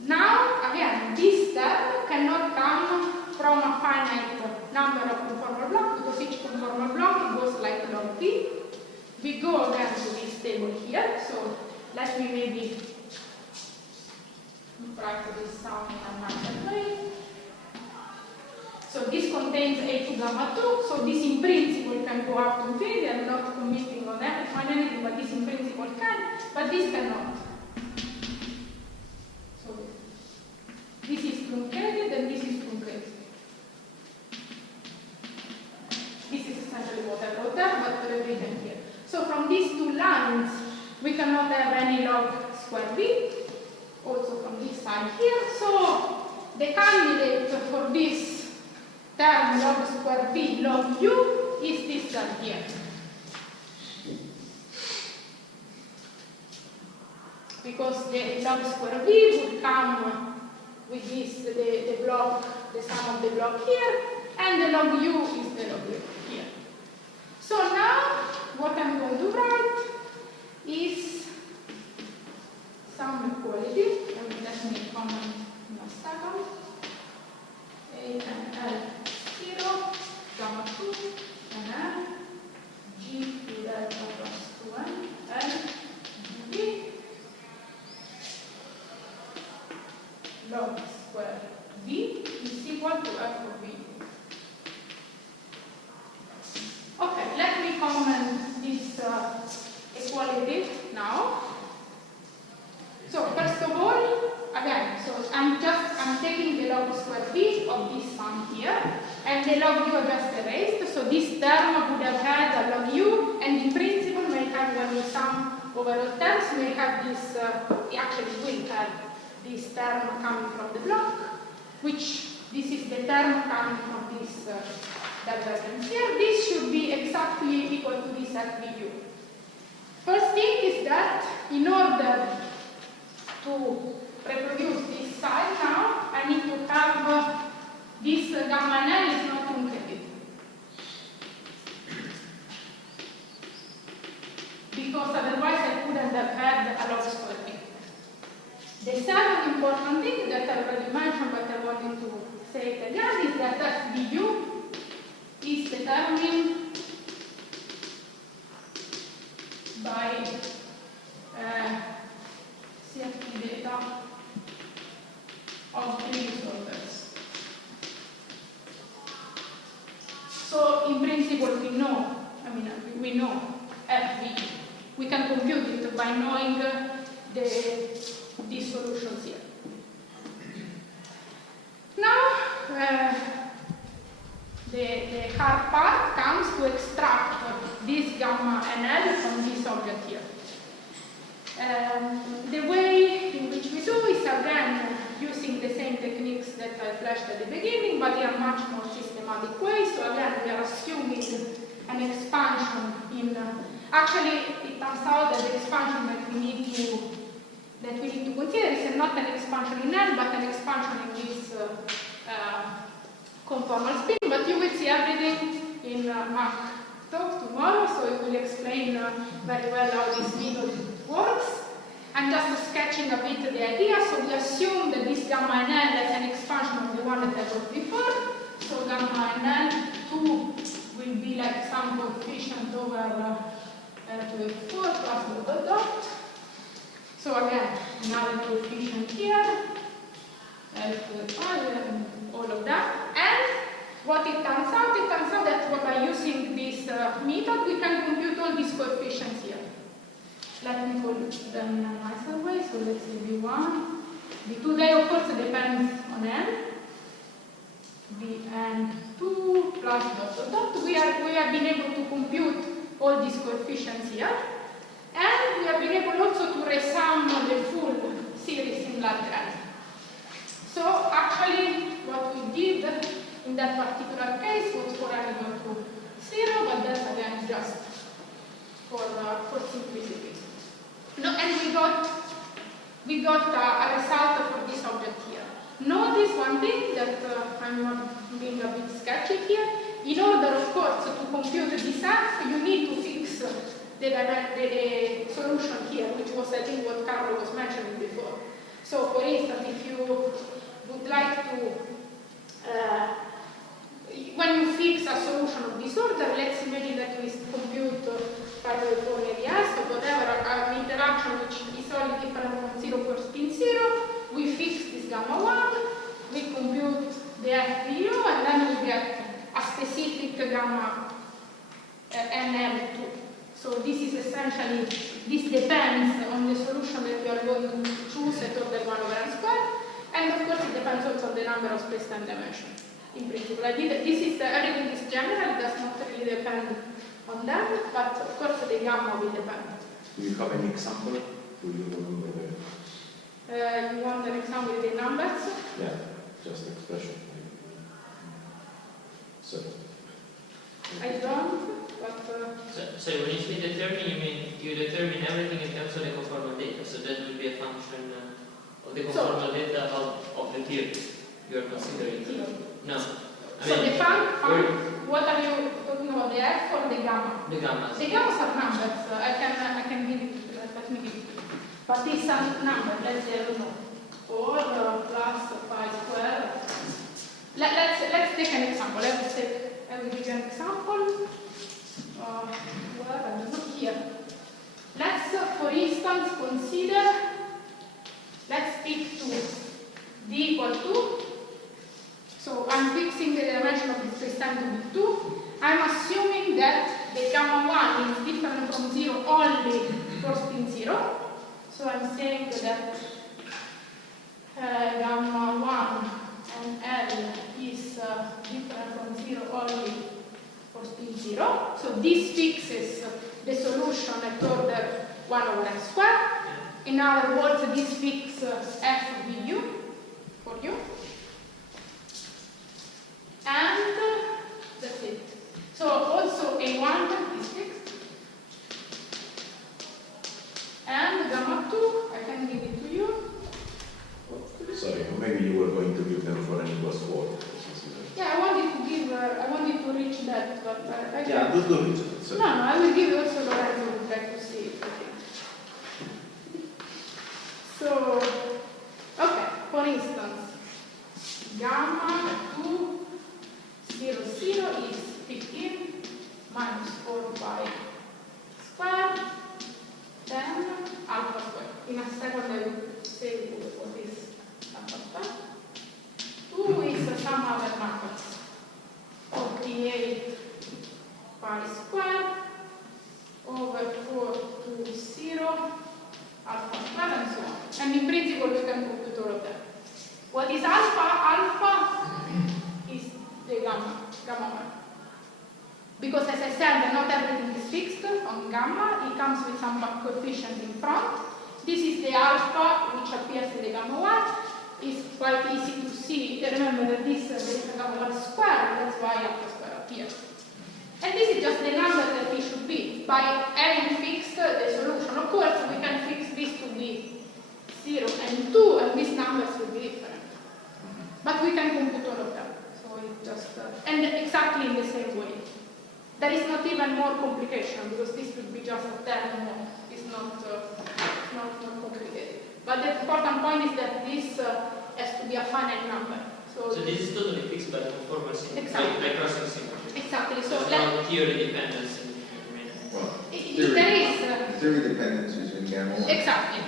Now, again, this term cannot come from a finite number of conformal blocks, because each conformal block goes like log b. We go again to this table here, so let me maybe write this down in a nicer way. So this contains A2 gamma 2, so this in principle can can go up to infinity. I'm not committing on anything, but this in principle can, but this cannot. So this is truncated and this is truncated. This is essentially what I wrote there, but written here. So from these two lines, we cannot have any log square v, also from this side here. So the candidate for this term log square v log u is this term here. Because the log square v would come with this, the block, the sum of the block here, and the log u is the log u here. So now, what I'm going to write is some equality. Let me comment in a second. A and L 0, gamma 2, and L, G to delta plus 2n, L, V, log square V is equal to F of V. Okay, let me comment this equality now. So first of all, again, so I'm taking the log square v of this sum here, and the log u I just erased. So this term would have had a log u, and in principle may have, when we sum overall terms, may have this, actually will have this term coming from the block, which this is the term coming from this divergence here. This should be exactly equal to this FVU. First thing is that in order to reproduce this side now, I need to have this gamma n is not truncated. Because otherwise I couldn't have had a log square v. The second important thing that I already mentioned, but I wanted to say it again, is that FVU is determined by CFT data of previous orders. So in principle we know FV. We can compute it by knowing these solutions here. Now the hard part comes to extract this gamma NL from this object here. The way in which we do is again using the same techniques that I flashed at the beginning, but in a much more systematic way. So again, we are assuming an expansion in. Actually, it turns out that the expansion that we need to consider is not an expansion in L, but an expansion in this conformal spin. But you will see everything in Mark talk tomorrow, so it will explain very well how this method works. I'm just sketching a bit the idea. So we assume that this gamma NL is an expansion of the one that I wrote before. So gamma NL 2 will be like some coefficient over L to F4 plus dot dot. So again, another coefficient here, L to F5 and all of that. And what it turns out that by using this method, we can compute all these coefficients here. Let me call them in a nicer way. So let's say V1. V2 they of course depends on N. Vn2 plus dot dot dot. We have been able to compute all these coefficients here. And we have been able also to resum the full series in large L. So actually what we did in that particular case was for N equal to 0, but that's again just for simplicity. No, and we got a result for this object here. Notice one thing that I'm being a bit sketchy here. In order, of course, to compute this F, you need to fix the solution here, which was, I think, what Carlo was mentioning before. So, for instance, if you would like to, when you fix a solution of this order, let's imagine that we compute for AdS or whatever, an interaction which is only different from 0 for spin 0, we fix this gamma 1, we compute the FPU, and then we get a specific gamma NL2. So this is essentially, this depends on the solution that you are going to choose at order 1 over n squared, and of course it depends also on the number of space-time dimensions. In principle, everything is general, it does not really depend on them, but of course the gamma will depend. Do you have any example? Do you remember the? You want an example with the numbers? Yeah, just expression. So. I don't, but... So when you say determine, you mean you determine everything in terms of the conformal data, so that will be a function of the conformal data of the theory you are considering? No. So the what are you talking about, the F or the gamma? The gammas. The gammas are numbers, I can give it, let me give it. But these are numbers, let's say, I don't know, 4 plus 5 squared. Let's take an example. I will give you an example. Where? I don't know, here. Let's, for instance, consider, let's stick to d equal to, so I'm fixing the dimension of the spacetime to be 2. I'm assuming that the gamma 1 is different from 0 only for spin 0. So I'm saying that gamma 1 and L is different from 0 only for spin 0. So this fixes the solution at order 1 over n squared. In other words, this fixes f du for you. And that's it. So also A1 is fixed. And gamma 2, I can give it to you. Sorry, maybe you were going to give them for n equals 4. Yeah, I wanted to reach that, but I yeah, can't. do reach it. No, I will give you also Lorenzo would like to see it. So, okay, for instance, gamma 2, 0, 0 is 15 minus 4 pi squared, then alpha squared. In a second I will say what is alpha squared. 2 is some other numbers. 48 pi squared over 4 to 0 alpha squared and so on. And in principle we can compute all of them. What is alpha? Alpha is the gamma 1. Because as I said, not everything is fixed on gamma, it comes with some coefficient in front. This is the alpha which appears in the gamma 1. It's quite easy to see. Remember that this there is a gamma 1 square, that's why alpha square appears. And this is just the number that it should be by having fixed the solution. Of course, we can fix this to be 0 and 2, and these numbers will be different. But we can compute all of them. So it just and exactly in the same way. There is not even more complication because this would be just a term more. It's not complicated. But the important point is that this has to be a finite number. So this is totally fixed by conformal symmetry, exactly. by crossing symmetry. Exactly. So there's no theory dependence in Well, there is. Theory dependence is in gamma 1. Exactly.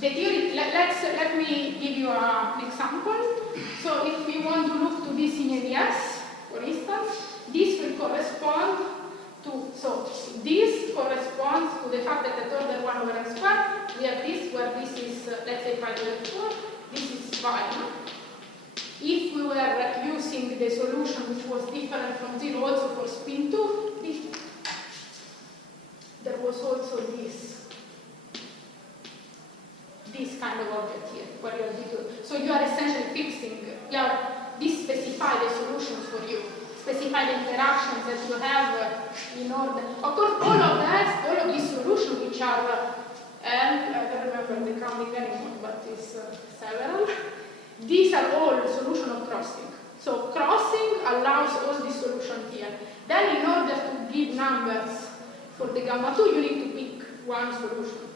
The theory. Let me give you an example. So if we want to look to this in AdS, for instance, this will correspond to, so this corresponds to the fact that at order 1 over n squared, we have this, where this is, let's say, pi to the 4, this is pi. If we were using the solution which was different from 0 also for spin 2, there was also this kind of object here, where you are detour. So you are essentially fixing, this specify the solutions for you. Specify the interactions that you have in order. Of course, all of these solutions which are, and I don't remember the counting anymore, but it's several. These are all solution of crossing. So crossing allows all these solutions here. Then in order to give numbers for the gamma 2, you need to pick one solution.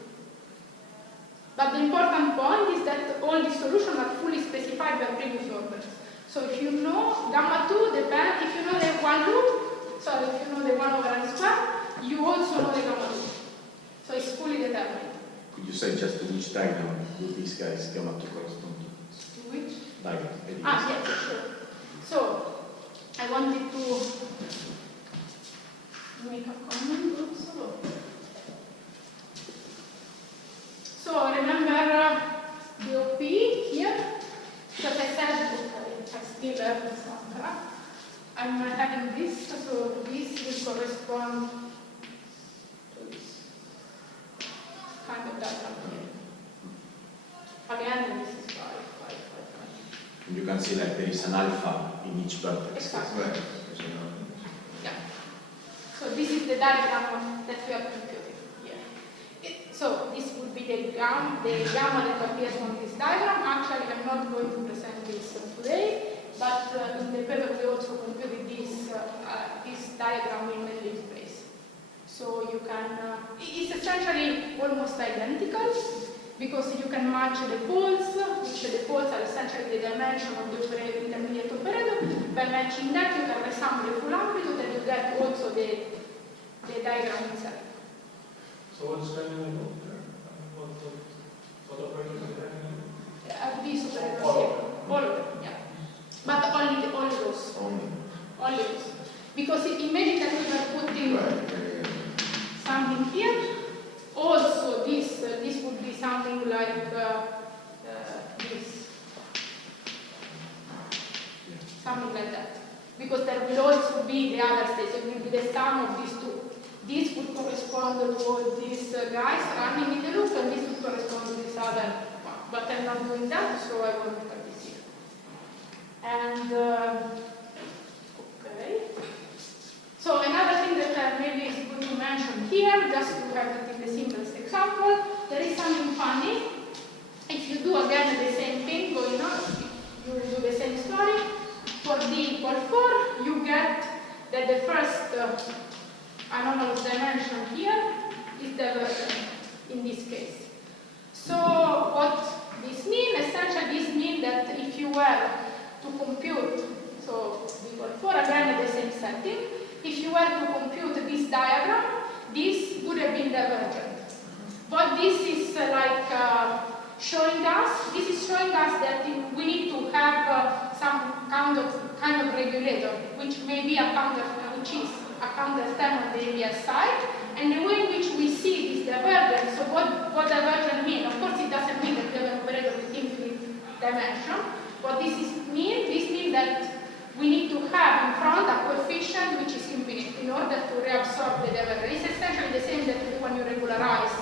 But the important point is that all these solutions are fully specified by previous orders. So if you know gamma 2 depends, if you know the 1 loop, sorry, if you know the 1 over n squared, you also know the gamma 2. So it's fully determined. Could you say just to which diagram do these guys come up to correspond to? To which? Diagram. Yes, sure. So I wanted to make a comment also. So remember the OP here, that I said, I still have some graph. I'm having this, so this will correspond to this kind of diagram here. Again, this is 5, 5, 5, 5. And you can see like there is an alpha in each vertex. Exactly. Right. Yeah. So this is the diagram that we are computing here. So this would be the gamma that appears on this diagram. Actually, I'm not going to present this today, but in the paper we also computed this diagram in Mendeley's place. So you can, it's essentially almost identical, because you can match the poles, which the poles are essentially the dimension of the intermediate operator. By matching that, you can resample the full amplitude, and you get also the diagram itself. So what's going on there? What operators are there? These operators here. All of them, yeah. But only those. Only those. Because imagine that we were putting something here. Also, this would be something like this. Something like that. Because there will also be the other states. It will be the sum of these two. This would correspond to all these guys running in the loop, and this would correspond to this other one. But I'm not doing that, so I won't have this here. And, okay. So another thing that maybe is good to mention here, just to have it in the simplest example, there is something funny. If you do again the same thing going on, you do the same story, for d equal 4, you get that the first anomalous dimension here is divergent in this case. So what this means? Essentially this means that if you were to compute, so d equal 4, again the same setting, if you were to compute this diagram, this would have been divergent. What this is showing us, that we need to have some kind of regulator, which may be a counter, which is a counter term on the AdS side, and the way in which we see this divergence. So what divergence means? Of course, it doesn't mean that we have an operator with infinite dimension. What this means? This means that we need to have in front a coefficient which is infinite in order to reabsorb the divergence. It's essentially the same that you do when you regularize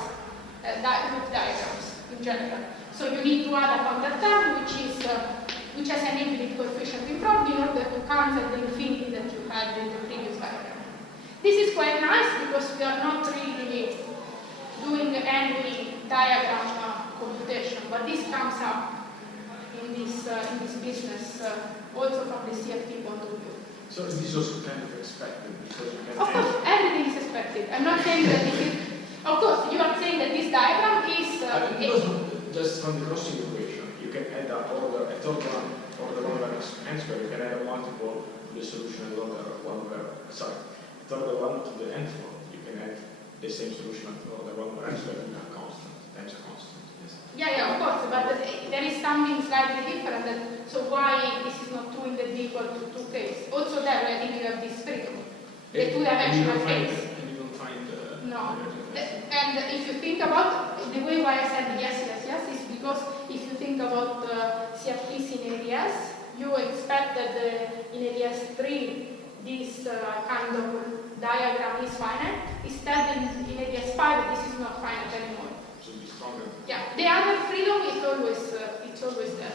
loop diagrams in general. So you need to add a counter term which has an infinite coefficient in front in order to cancel the infinity that you had in the previous diagram. This is quite nice because we are not really doing any diagram computation, but this comes up in this business also from the CFT point of view. So this is also kind of expected because you can. Of course, everything is expected. I'm not saying that this is. Of course, you are saying that this diagram is. Just from the crossing equation, you can add a third one, or the one over n square. You can add a multiple to the solution and order one over. Sorry, third one to the nth one. You can add the same solution to order one over n square with a constant times a constant. Yes. Yeah, of course, but there is something slightly different. So why this is not true in the d equal to 2 case? Also there, I think you have this freedom, the two-dimensional case. And you don't find. No. And if you think about the way why I said yes, is because if you think about CFTs in AdS, you expect that in AdS 3 this kind of diagram is finite. Instead, in AdS 5 this is not finite anymore. Should be stronger. Yeah, the other freedom is always there.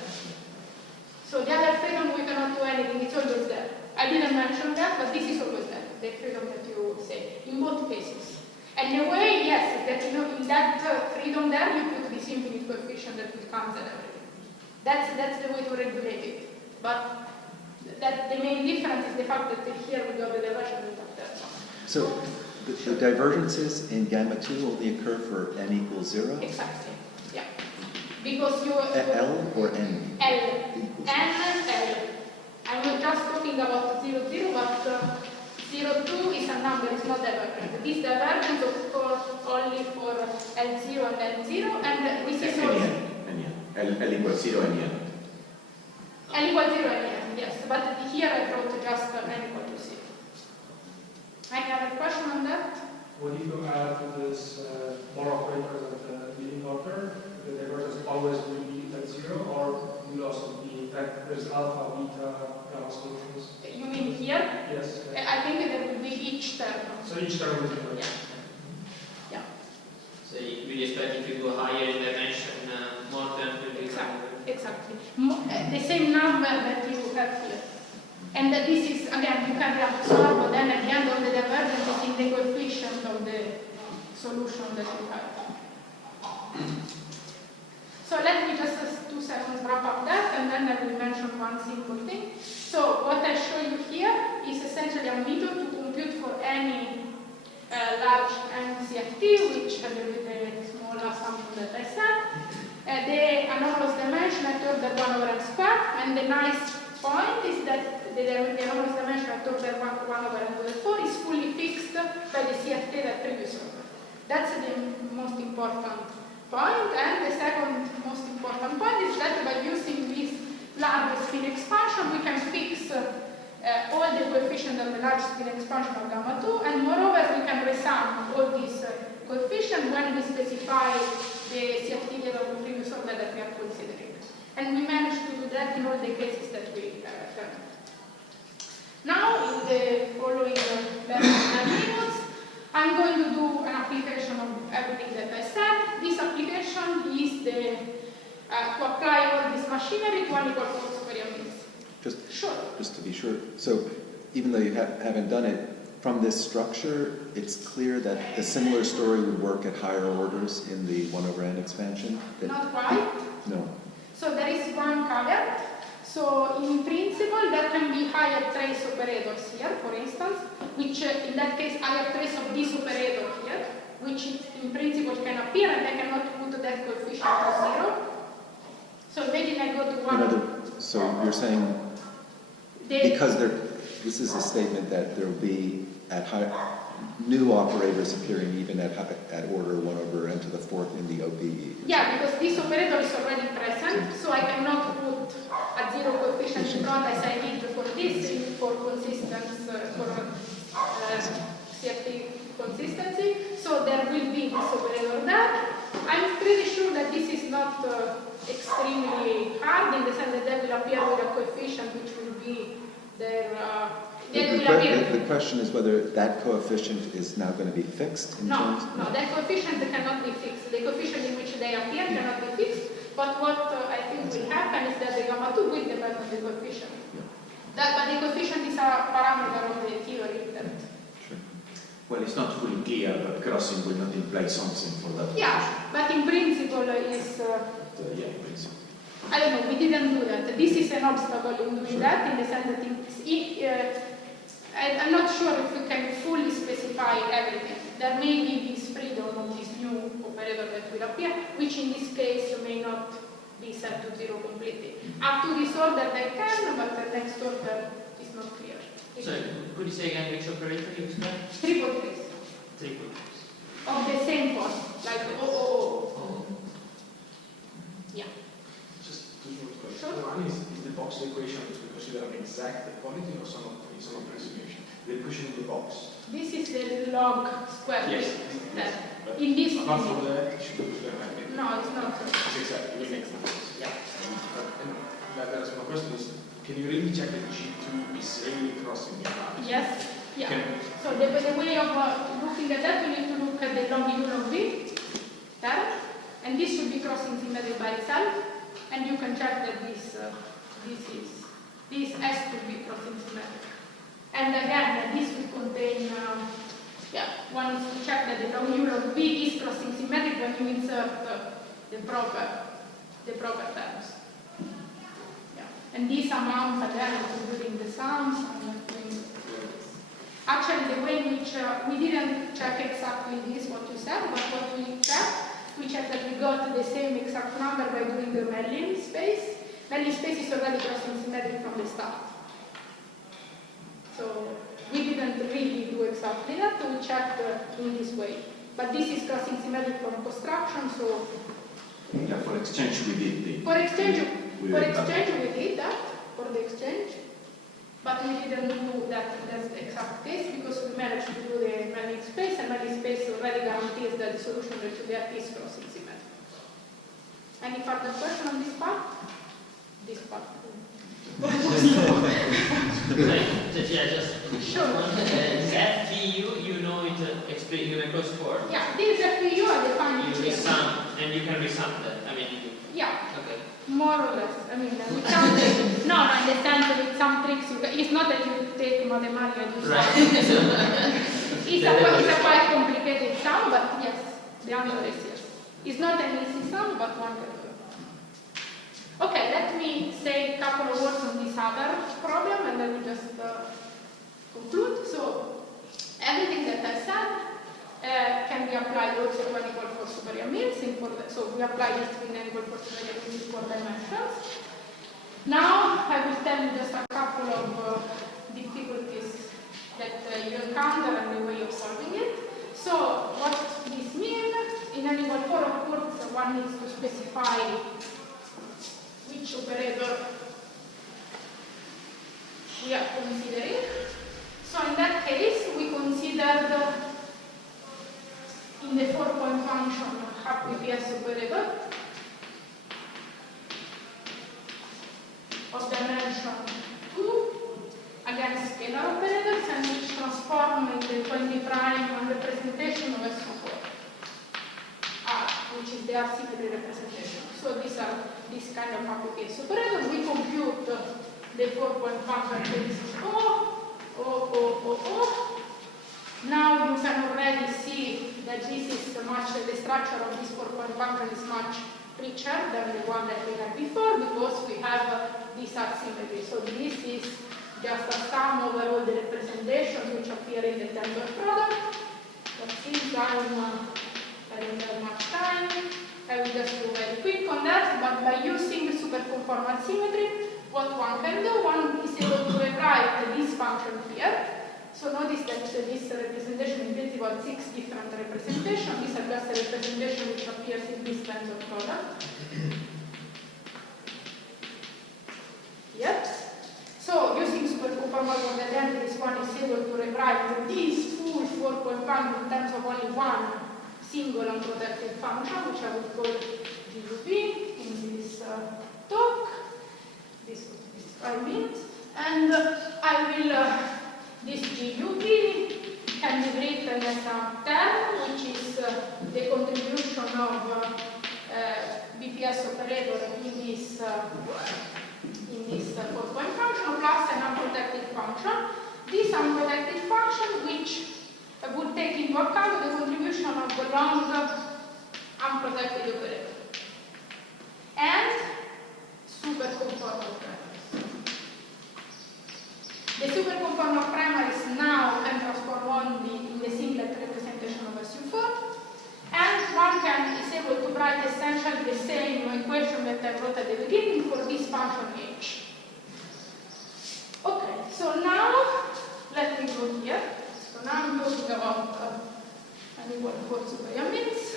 So the other freedom we cannot do anything, it's always there. I didn't mention that, but this is always there, the freedom that you say, in both cases. And the way, yes, that in that freedom there, you put this infinite coefficient that will cancel everything. That's the way to regulate it. But the main difference is the fact that here we got the diversion without that one. So the divergences in gamma 2 only occur for n equals 0? Exactly, yeah. Because you... L or n? L. N and L. I'm not just talking about 0, 0, but 0, 2 is a number, it's not divergent. This divergence occurs only for L0 and L0, and this is also... L equals 0 and n. L equals 0 and n, yes. But here I wrote just n equal to 0. Any other question on what if you add to this more operators at the leading order? The divergence always will be at 0, or will also be like there's alpha, beta, gamma solutions? You mean here? Yes. I think there will be each term. So each term will be different. Yeah. So you expect if you go higher in dimension, more terms will be Exactly. The same number that you have here. And this is, again, you can reabsorb, but then at the end of the divergence is in the coefficient of the solution that you have. So let me just 2 seconds wrap up that, and then I will mention one simple thing. So what I show you here is essentially a method to compute for any large CFT, which has the small assumption that I said. The anomalous dimension at order 1/n squared, and the nice point is that the anomalous dimension at order 1/n4 is fully fixed by the CFT that previous order. That's the most important point, and the second most important point is that by using this large spin expansion, we can fix all the coefficients of the large spin expansion of gamma 2, and moreover, we can resum all these coefficients when we specify the CFT level of the previous order that we are considering. And we managed to do that in all the cases that we found. Now, in the following 9 minutes, I'm going to do an application of everything that I said. This application is to apply all this machinery to unequal force variability. Just to be sure. So even though you haven't done it, from this structure, it's clear that a similar story would work at higher orders in the 1/n expansion? Not quite. No. So there is one caveat. So in principle, there can be higher trace operators here, for instance, which in that case, higher trace of this operator here, which in principle can appear, and I cannot put that coefficient to 0. So imagine I go to 1. So you're saying, because this is a statement that there will be new operators appearing even at order 1/n to the 4th in the OBE. Yeah, because this operator is already present, so I cannot put a 0 coefficient in front as I did for this, for consistency, for CFT consistency. So there will be this operator there. I'm pretty sure that this is not extremely hard in the sense that they will appear with a coefficient which will be their. The question is whether that coefficient is now going to be fixed in terms? No, that coefficient cannot be fixed. The coefficient in which they appear cannot be fixed, but what I think will happen is that the gamma 2 will depend on the coefficient. But the coefficient is a parameter of the theory that... Sure. Well, it's not fully clear, but crossing will not imply something for that. Yeah, but in principle is... yeah, in principle. I don't know, we didn't do that. This is an obstacle in doing that, in the sense that I'm not sure if we can fully specify everything. There may be this freedom of this new operator that will appear, which in this case may not be set to 0 completely. Up to this order they can, but the next order is not clear. Sorry, could you say again which operator you expect? Triple trace. Triple trace. Of the same point, like Oh. Yeah. Just two short questions. Sure. One is the box equation to consider an exact equality or some approximation? The equation in the box. This is the log square. Yes. In this. Apart from that, it should be considered an No, it's not. It's exact. It makes sense. Yeah. And that's my question is, can you really check that G2 is really crossing the line? Yes. Yeah. So the way of looking at that, we need to look at the longitudinal of V there, and this should be crossing symmetric by itself, and you can check that this has to be crossing symmetric. And again, this will contain, one is to check that the longitudinal of V is crossing symmetric when you insert the proper terms. Yeah. And these amounts again, including the sums and actually, the way in which we didn't check exactly this, what you said, but what we checked that we got the same exact number by doing the Mellin space. Mellin space is already crossing symmetric from the start. So we didn't really do exactly that, we checked in this way. But this is crossing symmetric from construction, so... Yeah, for exchange we did For exchange we did that, for the exchange. But we didn't do that in the exact case because we managed to do the Mellin space, and Mellin space is that the solution that you get is crossing symmetric. Any further question on this part? This part. Just sure. FPU, you know it explain across four. Yeah, these FPU are defined you here. resum, and you can resum that. I mean, yeah. Okay. More or less. I mean, with some tricks. No, I understand that with some tricks, it's not that you take mathematics and do right. It's a quite complicated sum, but yes, the answer is yes. It's not an easy sum, but one can do it. Okay, let me say a couple of words on this other problem, and then we just conclude. So, everything that I said can be applied also to n equal for superior means. So we apply this to n equal for superior means for dimensions. Now I will tell you just a couple of difficulties that you encounter and the way of solving it. So what this means, in n equal 4 of course one needs to specify which operator we are considering. So in that case we considered in the 4-point function half BPS operator of dimension 2 against scalar operators and which transform in the 20 prime representation of SO4 R, which is the R-symmetry representation. So these are this kind of half BPS operators. We compute the 4-point function. This is O. Now you can already see that this is the structure of this 4-point function is much richer than the one that we had before because we have this asymmetry. So this is just a sum over all the representations which appear in the tensor product. But since I don't have much time, I will just do very quick on that. But by using the superconformal symmetry, what one can do, one is able to rewrite this function here. So notice that this representation in principle 6 different representations. These are just a representation which appears in this tensor product. Yep. So using superconformal model, this one is able to rewrite this full 4-point function in terms of only one single unprotected function, which I would call GUP in this talk. This 5 minutes. And I will this GUP can be written as a term, which is the contribution of BPS operator in this 4-point function plus an unprotected function. This unprotected function, which would take into account the contribution of the long unprotected operator and superconformal primers. The superconformal primaries now can transform only in the singlet representation of SU4, and one is able to write essentially the same equation that I wrote at the beginning for this function h. Okay, so now let me go here. So now I'm talking about n equal to 4 superior means.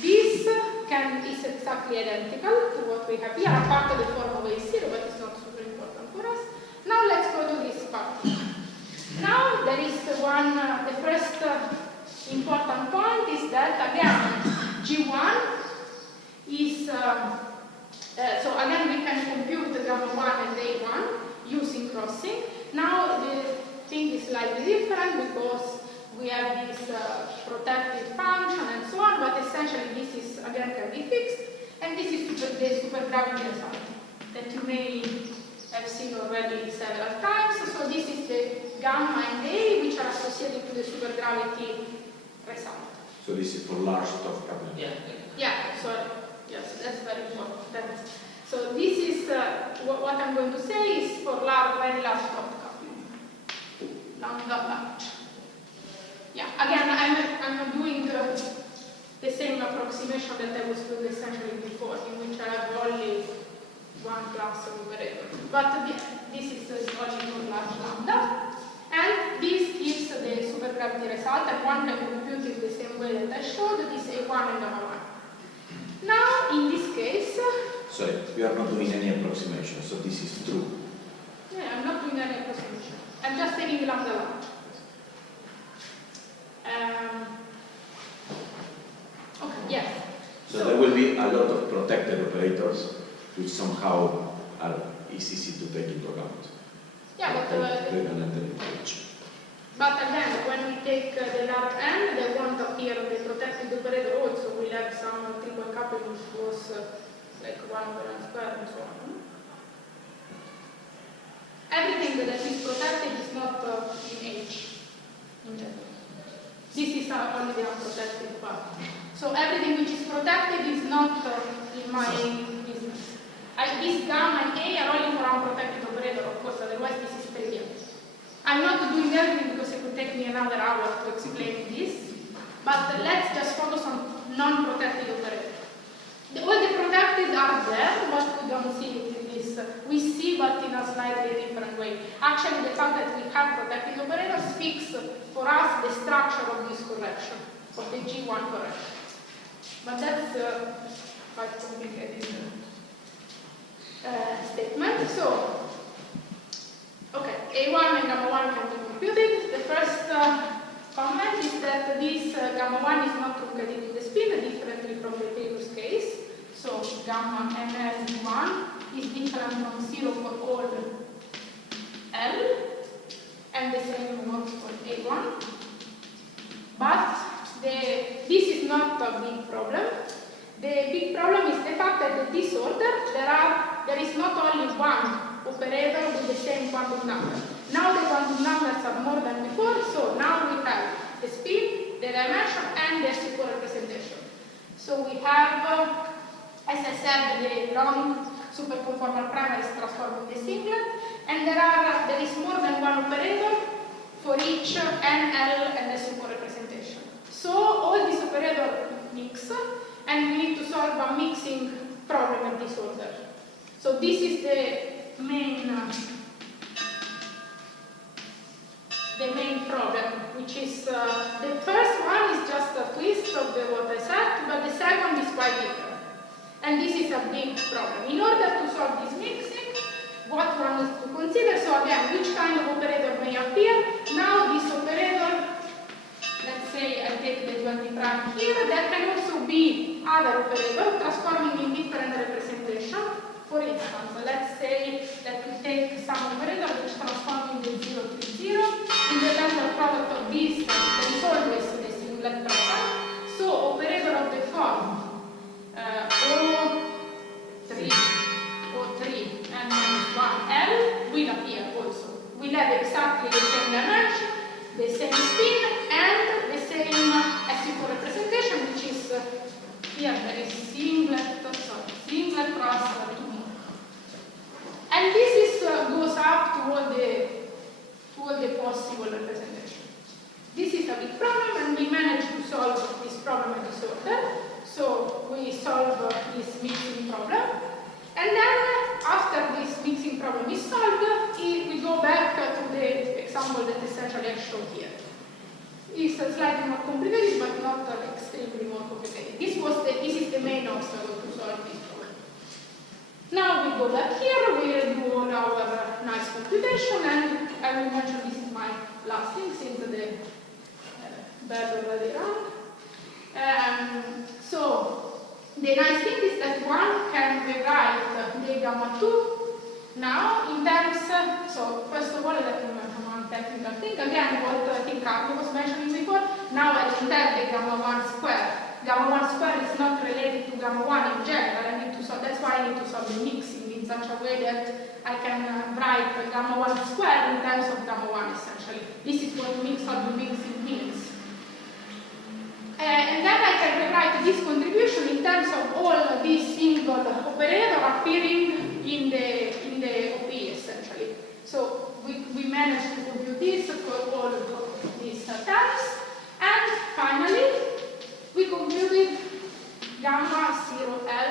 This is exactly identical to what we have here, apart of the form of A0, but it's not super important for us. Now let's go to this part. Now there is the first important point is that again G1 is, so again we can compute the gamma 1 and A1 using crossing. Now the thing is slightly different because we have this protected function and so on, but essentially this is again can be fixed, and this is the supergravity result that you may have seen already several times. So this is the gamma and A which are associated to the supergravity result. So this is for large top coupling. Yeah, sorry. Yes, that's very important. So this is what I'm going to say is for very large top coupling. Lambda large. Yeah, again, I'm doing the same approximation that I was doing essentially before, in which I have only one class of operator. But this is only for large lambda. And this gives the supergravity result, and one can compute it the same way that I showed, this A1 and gamma 1. Now, in this case... Sorry, we are not doing any approximation, so this is true. Yeah, I'm not doing any approximation. I'm just taking lambda large. So there will be a lot of protected operators which somehow are easy to take into account. Yeah, but again, when we take the large n, they won't appear on the protected operator also. We'll have some triple coupling which was like 1 over n squared and so on. Everything that is protected is not in H. This is only the unprotected part. So everything which is protected is not in my business. This gamma and A are only for unprotected operator, of course, otherwise this is trivial. I'm not doing everything because it would take me another hour to explain this, but let's just focus on non-protected operator. All the protected are there, but we don't see it in this. We see, but in a slightly different way. Actually, the fact that we have protected operators fix for us the structure of this correction, of the G1 correction. But that's quite complicated statement. So, okay, A1 and gamma 1 can be computed. The first comment is that this gamma 1 is not truncated in the spin, differently from the previous case. So, gamma ML1 is different from 0 for all L, and the same works for A1. But this is not a big problem. The big problem is the fact that the disorder, there is not only one operator with the same quantum number. Now the quantum numbers are more than before, so now we have the spin, the dimension, and the super representation. So we have, as I said, the long superconformal primaries transforming the singlet, and there is more than one operator for each N, L, and the super representation. So all these operators mix, and we need to solve a mixing problem at this order. So this is the main problem, which is the first one is just a twist of what I said, but the second is quite different. And this is a big problem. In order to solve this mixing, what one needs to consider, so again, which kind of operator may appear. Now this operator, let's say I take the 20 prime here, there can also be other operators transforming in different representation. For instance, let's say that we take some operator which transforms in the 0, 3, 0. In the tensor product of this, there is always the singlet present. So operator of the form O3, and minus 1L will appear also. We'll have exactly the same dimension, the same spin, and the same SU4 representation, which is here there is singlet plus 2 more. And this goes up to all the possible representation. This is a big problem, and we managed to solve this problem at this order. So we solve this mixing problem. And then, after this mixing problem is solved, we go back to the example that essentially I showed here. It's slightly more complicated, but not extremely more complicated. This is the main obstacle to solve this problem. Now we go back here, we'll do all our nice computation, and I will mention this is my last thing since the bell already rang. So the nice thing is that one can rewrite the gamma 2 now in terms, so first of all let me mention one technical thing, again what I think Carlo was mentioning before, now I can tell the gamma 1 square. Gamma 1 square is not related to gamma 1 in general, that's why I need to solve the mixing in such a way that I can write gamma 1 square in terms of gamma 1 essentially. This is what solving mixing means. And then I can rewrite this contribution in terms of all these single operators appearing in the OP essentially. So we managed to compute this for all of these terms. And finally, we computed gamma 0L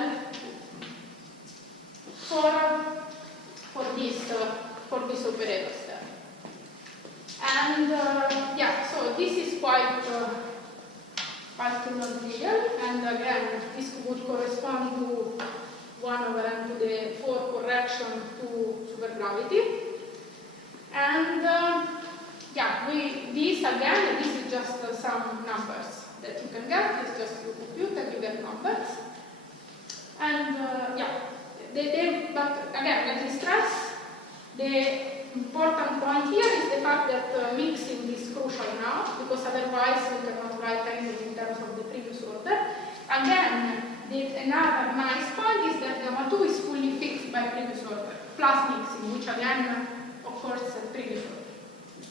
for this operator there. And yeah, so this is quite non-trivial, and again, this would correspond to 1 over n to the 4 correction to supergravity. And yeah, this is just some numbers that you can get. It's just you compute and you get numbers. And but again, let me stress, the important point here is the fact that mixing is crucial now, because otherwise we cannot write anything in terms of the previous order. Again, another nice point is that gamma 2 is fully fixed by previous order, plus mixing, which again occurs at previous order,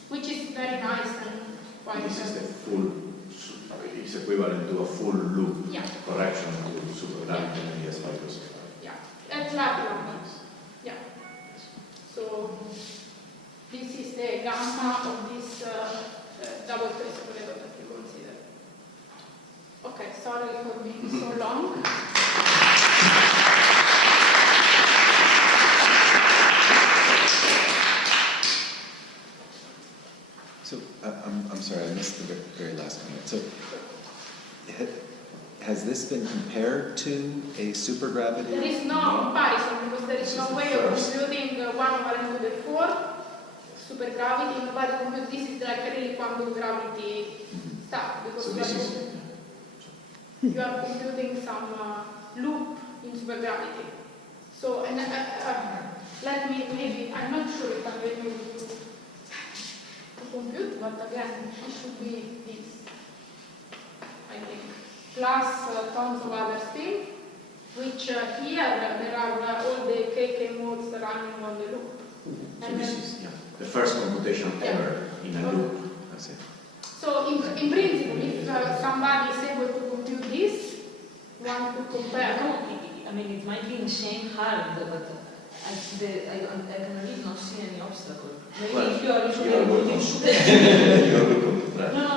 which is very nice and quite. This is the full, it's equivalent to a full loop correction to supergravity and AdS 5. Yeah, at lab level. Yeah. So this is the gamma of this double trace operator that you consider. Okay, sorry for being so long. So I'm sorry, I missed the very last comment. So has this been compared to a supergravity? There is no comparison because there is no way of computing 1 over n to the 4 supergravity. Nobody computes this is like really quantum gravity stuff because So you are computing some loop in supergravity. So and let me maybe I'm not sure if I'm able to compute, but again it should be this, I think, plus tons of other things, which here there are all the KK modes running on the loop. So this is the first computation ever in a loop. That's it. So in principle, if somebody is able to compute this, one could compare. I mean, it might be insane hard, but I can really not see any obstacle. Maybe Well, if you are welcome. No.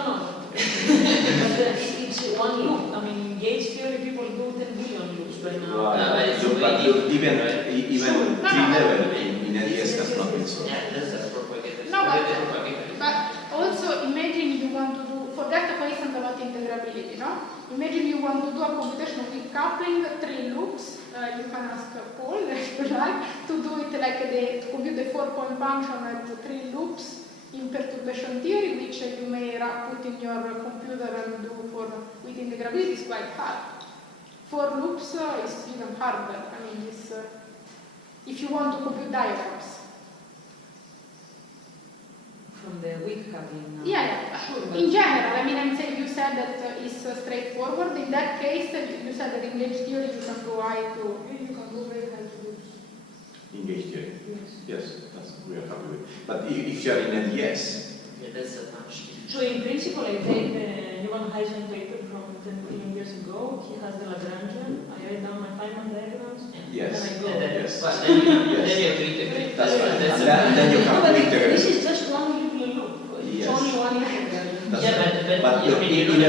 But it's one loop. I mean, in gauge theory, people do 10 billion loops right now. But even tree level in AdS has not been solved. Yeah, that's a propagator. No, but also imagine you want to do, forget for instance about integrability, no? Imagine you want to do a computation with coupling 3 loops. You can ask Paul, if you like, to do it like to compute the 4-point function at 3 loops in perturbation theory, which you may put in your computer and do with integrability is quite hard. 4 loops is even harder. I mean, if you want to compute diagrams. From the weak coupling. Yeah, sure. In general, I mean, I'm saying you said that it's straightforward. In that case, you said that in gauge theory you can go high to, you can go very high to loops. In gauge theory? Yes. Yes, we are happy with. But if you are in AdS, that's a much. So in principle, I take the Newman Heisen paper from 10 billion years ago. He has the Lagrangian. I write down my Feynman diagrams. yes, And then I go. yes. But then you have to integrate. That's right. That's And then you have to integrate. This is just one little loop. It's Yes. only one integral. That's Yeah, right. but even the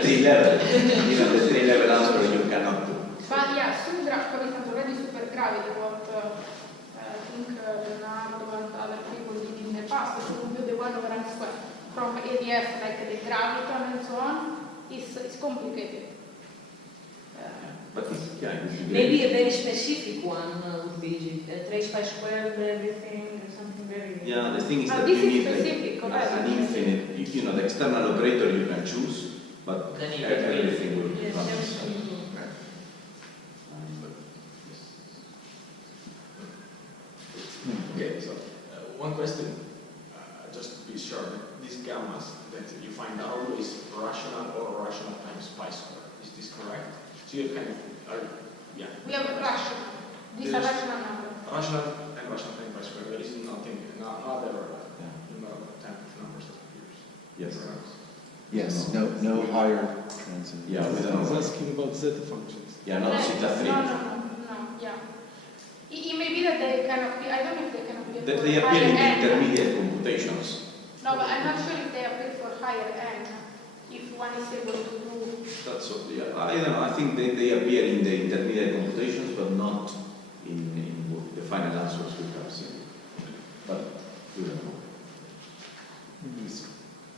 tree level, the tree level answer you cannot do. But yeah, for instance, already supergravity, what I think Leonardo and other people did in the past, to compute the 1 over n squared from AdS, like the graviton and so on, is complicated. But Maybe a very specific one would be trace phi squared, everything, something very. Yeah, the thing is that this you is need specific, an infinite, the external operator you can choose, but Then you everything will Yes, run. everything. Okay, so one question, just to be sure, that these gammas that you find are always rational or rational times pi squared. Is this correct? So you kind of, yeah. We have a rational. These are rational numbers. Rational and rational times pi squared. There is nothing, no other type of numbers that appears. Yes. Yes, no higher transient. Yeah, we I don't was know. asking about zeta functions. Yeah, not zeta 3. No, yeah. It may be that they can appear, I don't know if they can appear That for they appear higher in the n. intermediate computations. No, but I'm not sure if they appear for higher n, if one is able to do. That's what, yeah, I don't know, I think they appear in the intermediate computations, but not in the final answers we have seen. But we don't know.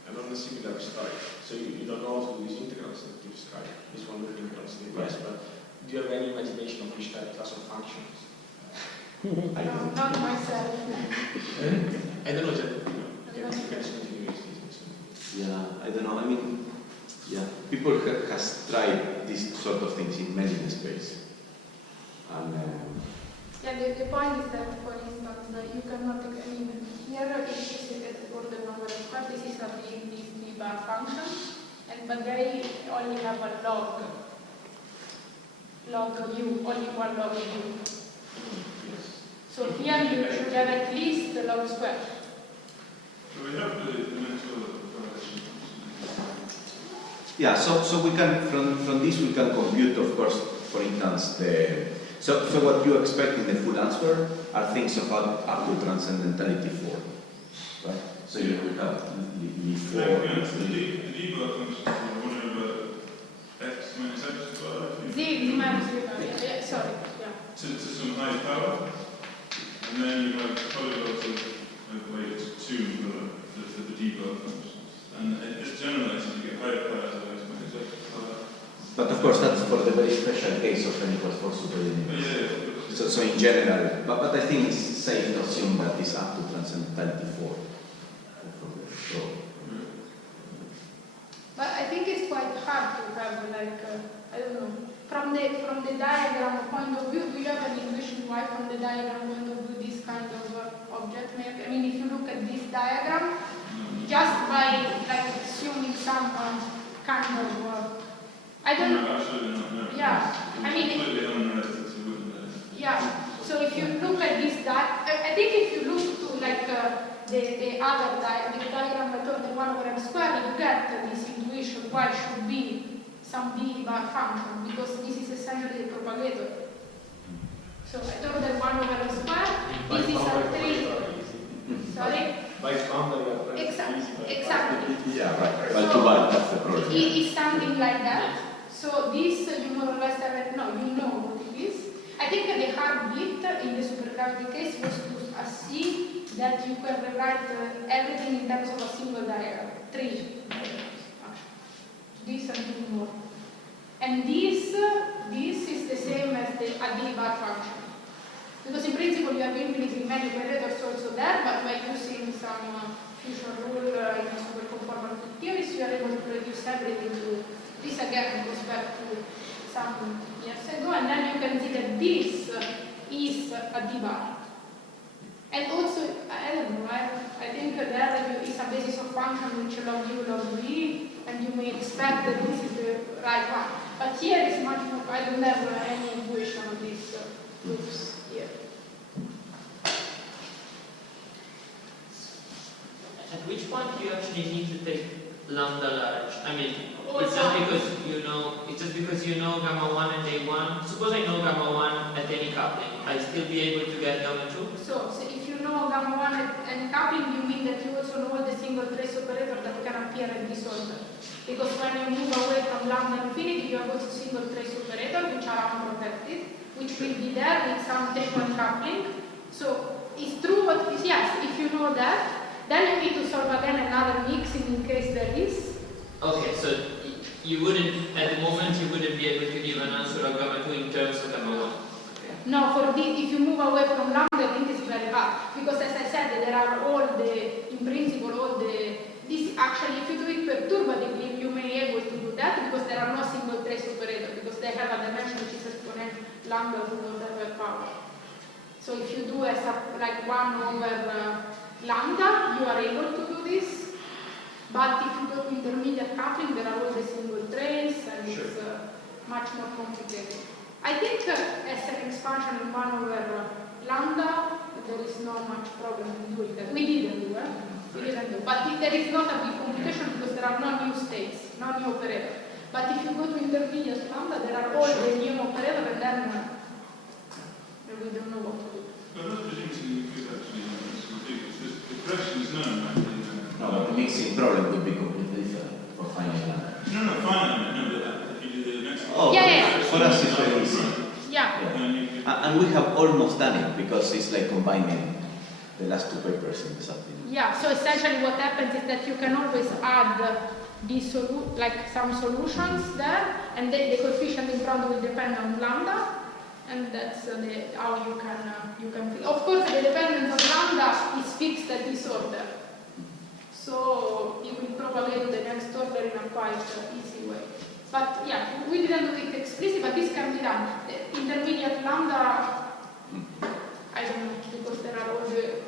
And on a similar story, so you don't know how to do these integrals that you described, these one with integrals in the past, but do you have any imagination of which type class of functions? I No, don't. not myself. I don't know, you can just continue using this. Yeah, I don't know. I mean, yeah, people has tried these sort of things in many space. And yeah, the point is that, for instance, you cannot, I mean, here is specified for the number of squares, this is a this bar function, but they only have a log u, only one log u. So here you should have at least the log square. So we have the dimensional correlation. yeah, so we can, from this we can compute, of course, for instance, so what you expect in the full answer are things of up to transcendentality 4, right? So you will have the 4. The debug function is 1 over x minus x squared. Z minus yeah, sorry, yeah. To some high power, and then you have polygons of weight 2 for the debug functions. And this generalizes, you get higher powers of x minus x squared. But of course, that's for the very special case of n equals 4 superlinear. So in general, but I think it's safe to assume that it's up to transcendentality 4. So, but I think it's quite hard to have, like, I don't know, from the diagram point of view, do you have an intuition why from the diagram point of view this kind of object may, I mean, if you look at this diagram, just by, like, assuming some kind of, I don't know. Absolutely not, no. Yeah, I mean, completely unrelated to yeah, so if you look at this I think if you look to like the other diagram method, the 1 over m squared, you get this intuition why should be some d bar function, because this is essentially the propagator. So I thought that 1 over m squared, this is a 3. Sorry? By boundary, Exactly. yeah, right. So Well, too bad, that's the problem. it is something like that. So this you more or less have, no, you know what it is. I think the hard bit in the supergravity case was to see that you can rewrite everything in terms of a single diagram. 3 diagrams, actually. This and 2 more. And this is the same as the AdD bar function. Because in principle you have infinitely many operators also there, but by using some fusion rule in a superconformal theories, you are able to reduce everything to this again goes back to some years ago, and then you can see that this is a d-bar. And also, I don't know, I think there is a basis of function which log u log v, and you may expect that this is the right one. But here is much more, I don't have any intuition of these loops here. At which point do you actually need to take lambda large? I mean, it's just because you know gamma 1 and A1. Suppose I know gamma 1 at any coupling, I still be able to get gamma 2? So if you know gamma 1 and coupling, you mean that you also know all the single trace operator that can appear in this order. Because when you move away from lambda infinity, you have also single trace operator which are unprotected, which will be there with some frequent coupling. So it's true what is, yes, if you know that, then you need to solve again another mixing in case there is. Okay, so you wouldn't, at the moment, you wouldn't be able to give an answer of gamma 2 in terms of gamma 1. Okay. No, for this, if you move away from lambda, I think it's very hard. Because as I said, there are all the, in principle, all the, this actually, if you do it perturbatively, you may be able to do that because there are no single trace operator, because they have a dimension which is exponent lambda to whatever power. So if you do as a, like 1 over lambda, you are able to do this. But if you go to intermediate coupling, there are all the single trace, and sure. It's much more complicated. I think as an expansion in 1 over lambda, there is not much problem in doing that. We didn't do it. We didn't do. But there is not a big complication because there are no new states, no new operator. But if you go to intermediate lambda, there are all the new operator, and then we don't know what to do. But that's predicting because actually, the correction is known, right? No, but the mixing problem would be completely different for finite lambda. No, finite, no, but if you do the next Oh, yeah. For us it's very easy. Yeah. And we have almost done it because it's like combining the last 2 papers in the subfield. Yeah, so essentially what happens is that you can always add these like some solutions there, and the coefficient in front will depend on lambda, and that's how you can fix. Of course, the dependence of lambda is fixed at this order, so you will propagate the next order in a quite easy way. But yeah, we didn't do it explicitly, but this can be done. The intermediate lambda, I don't know, because there are all the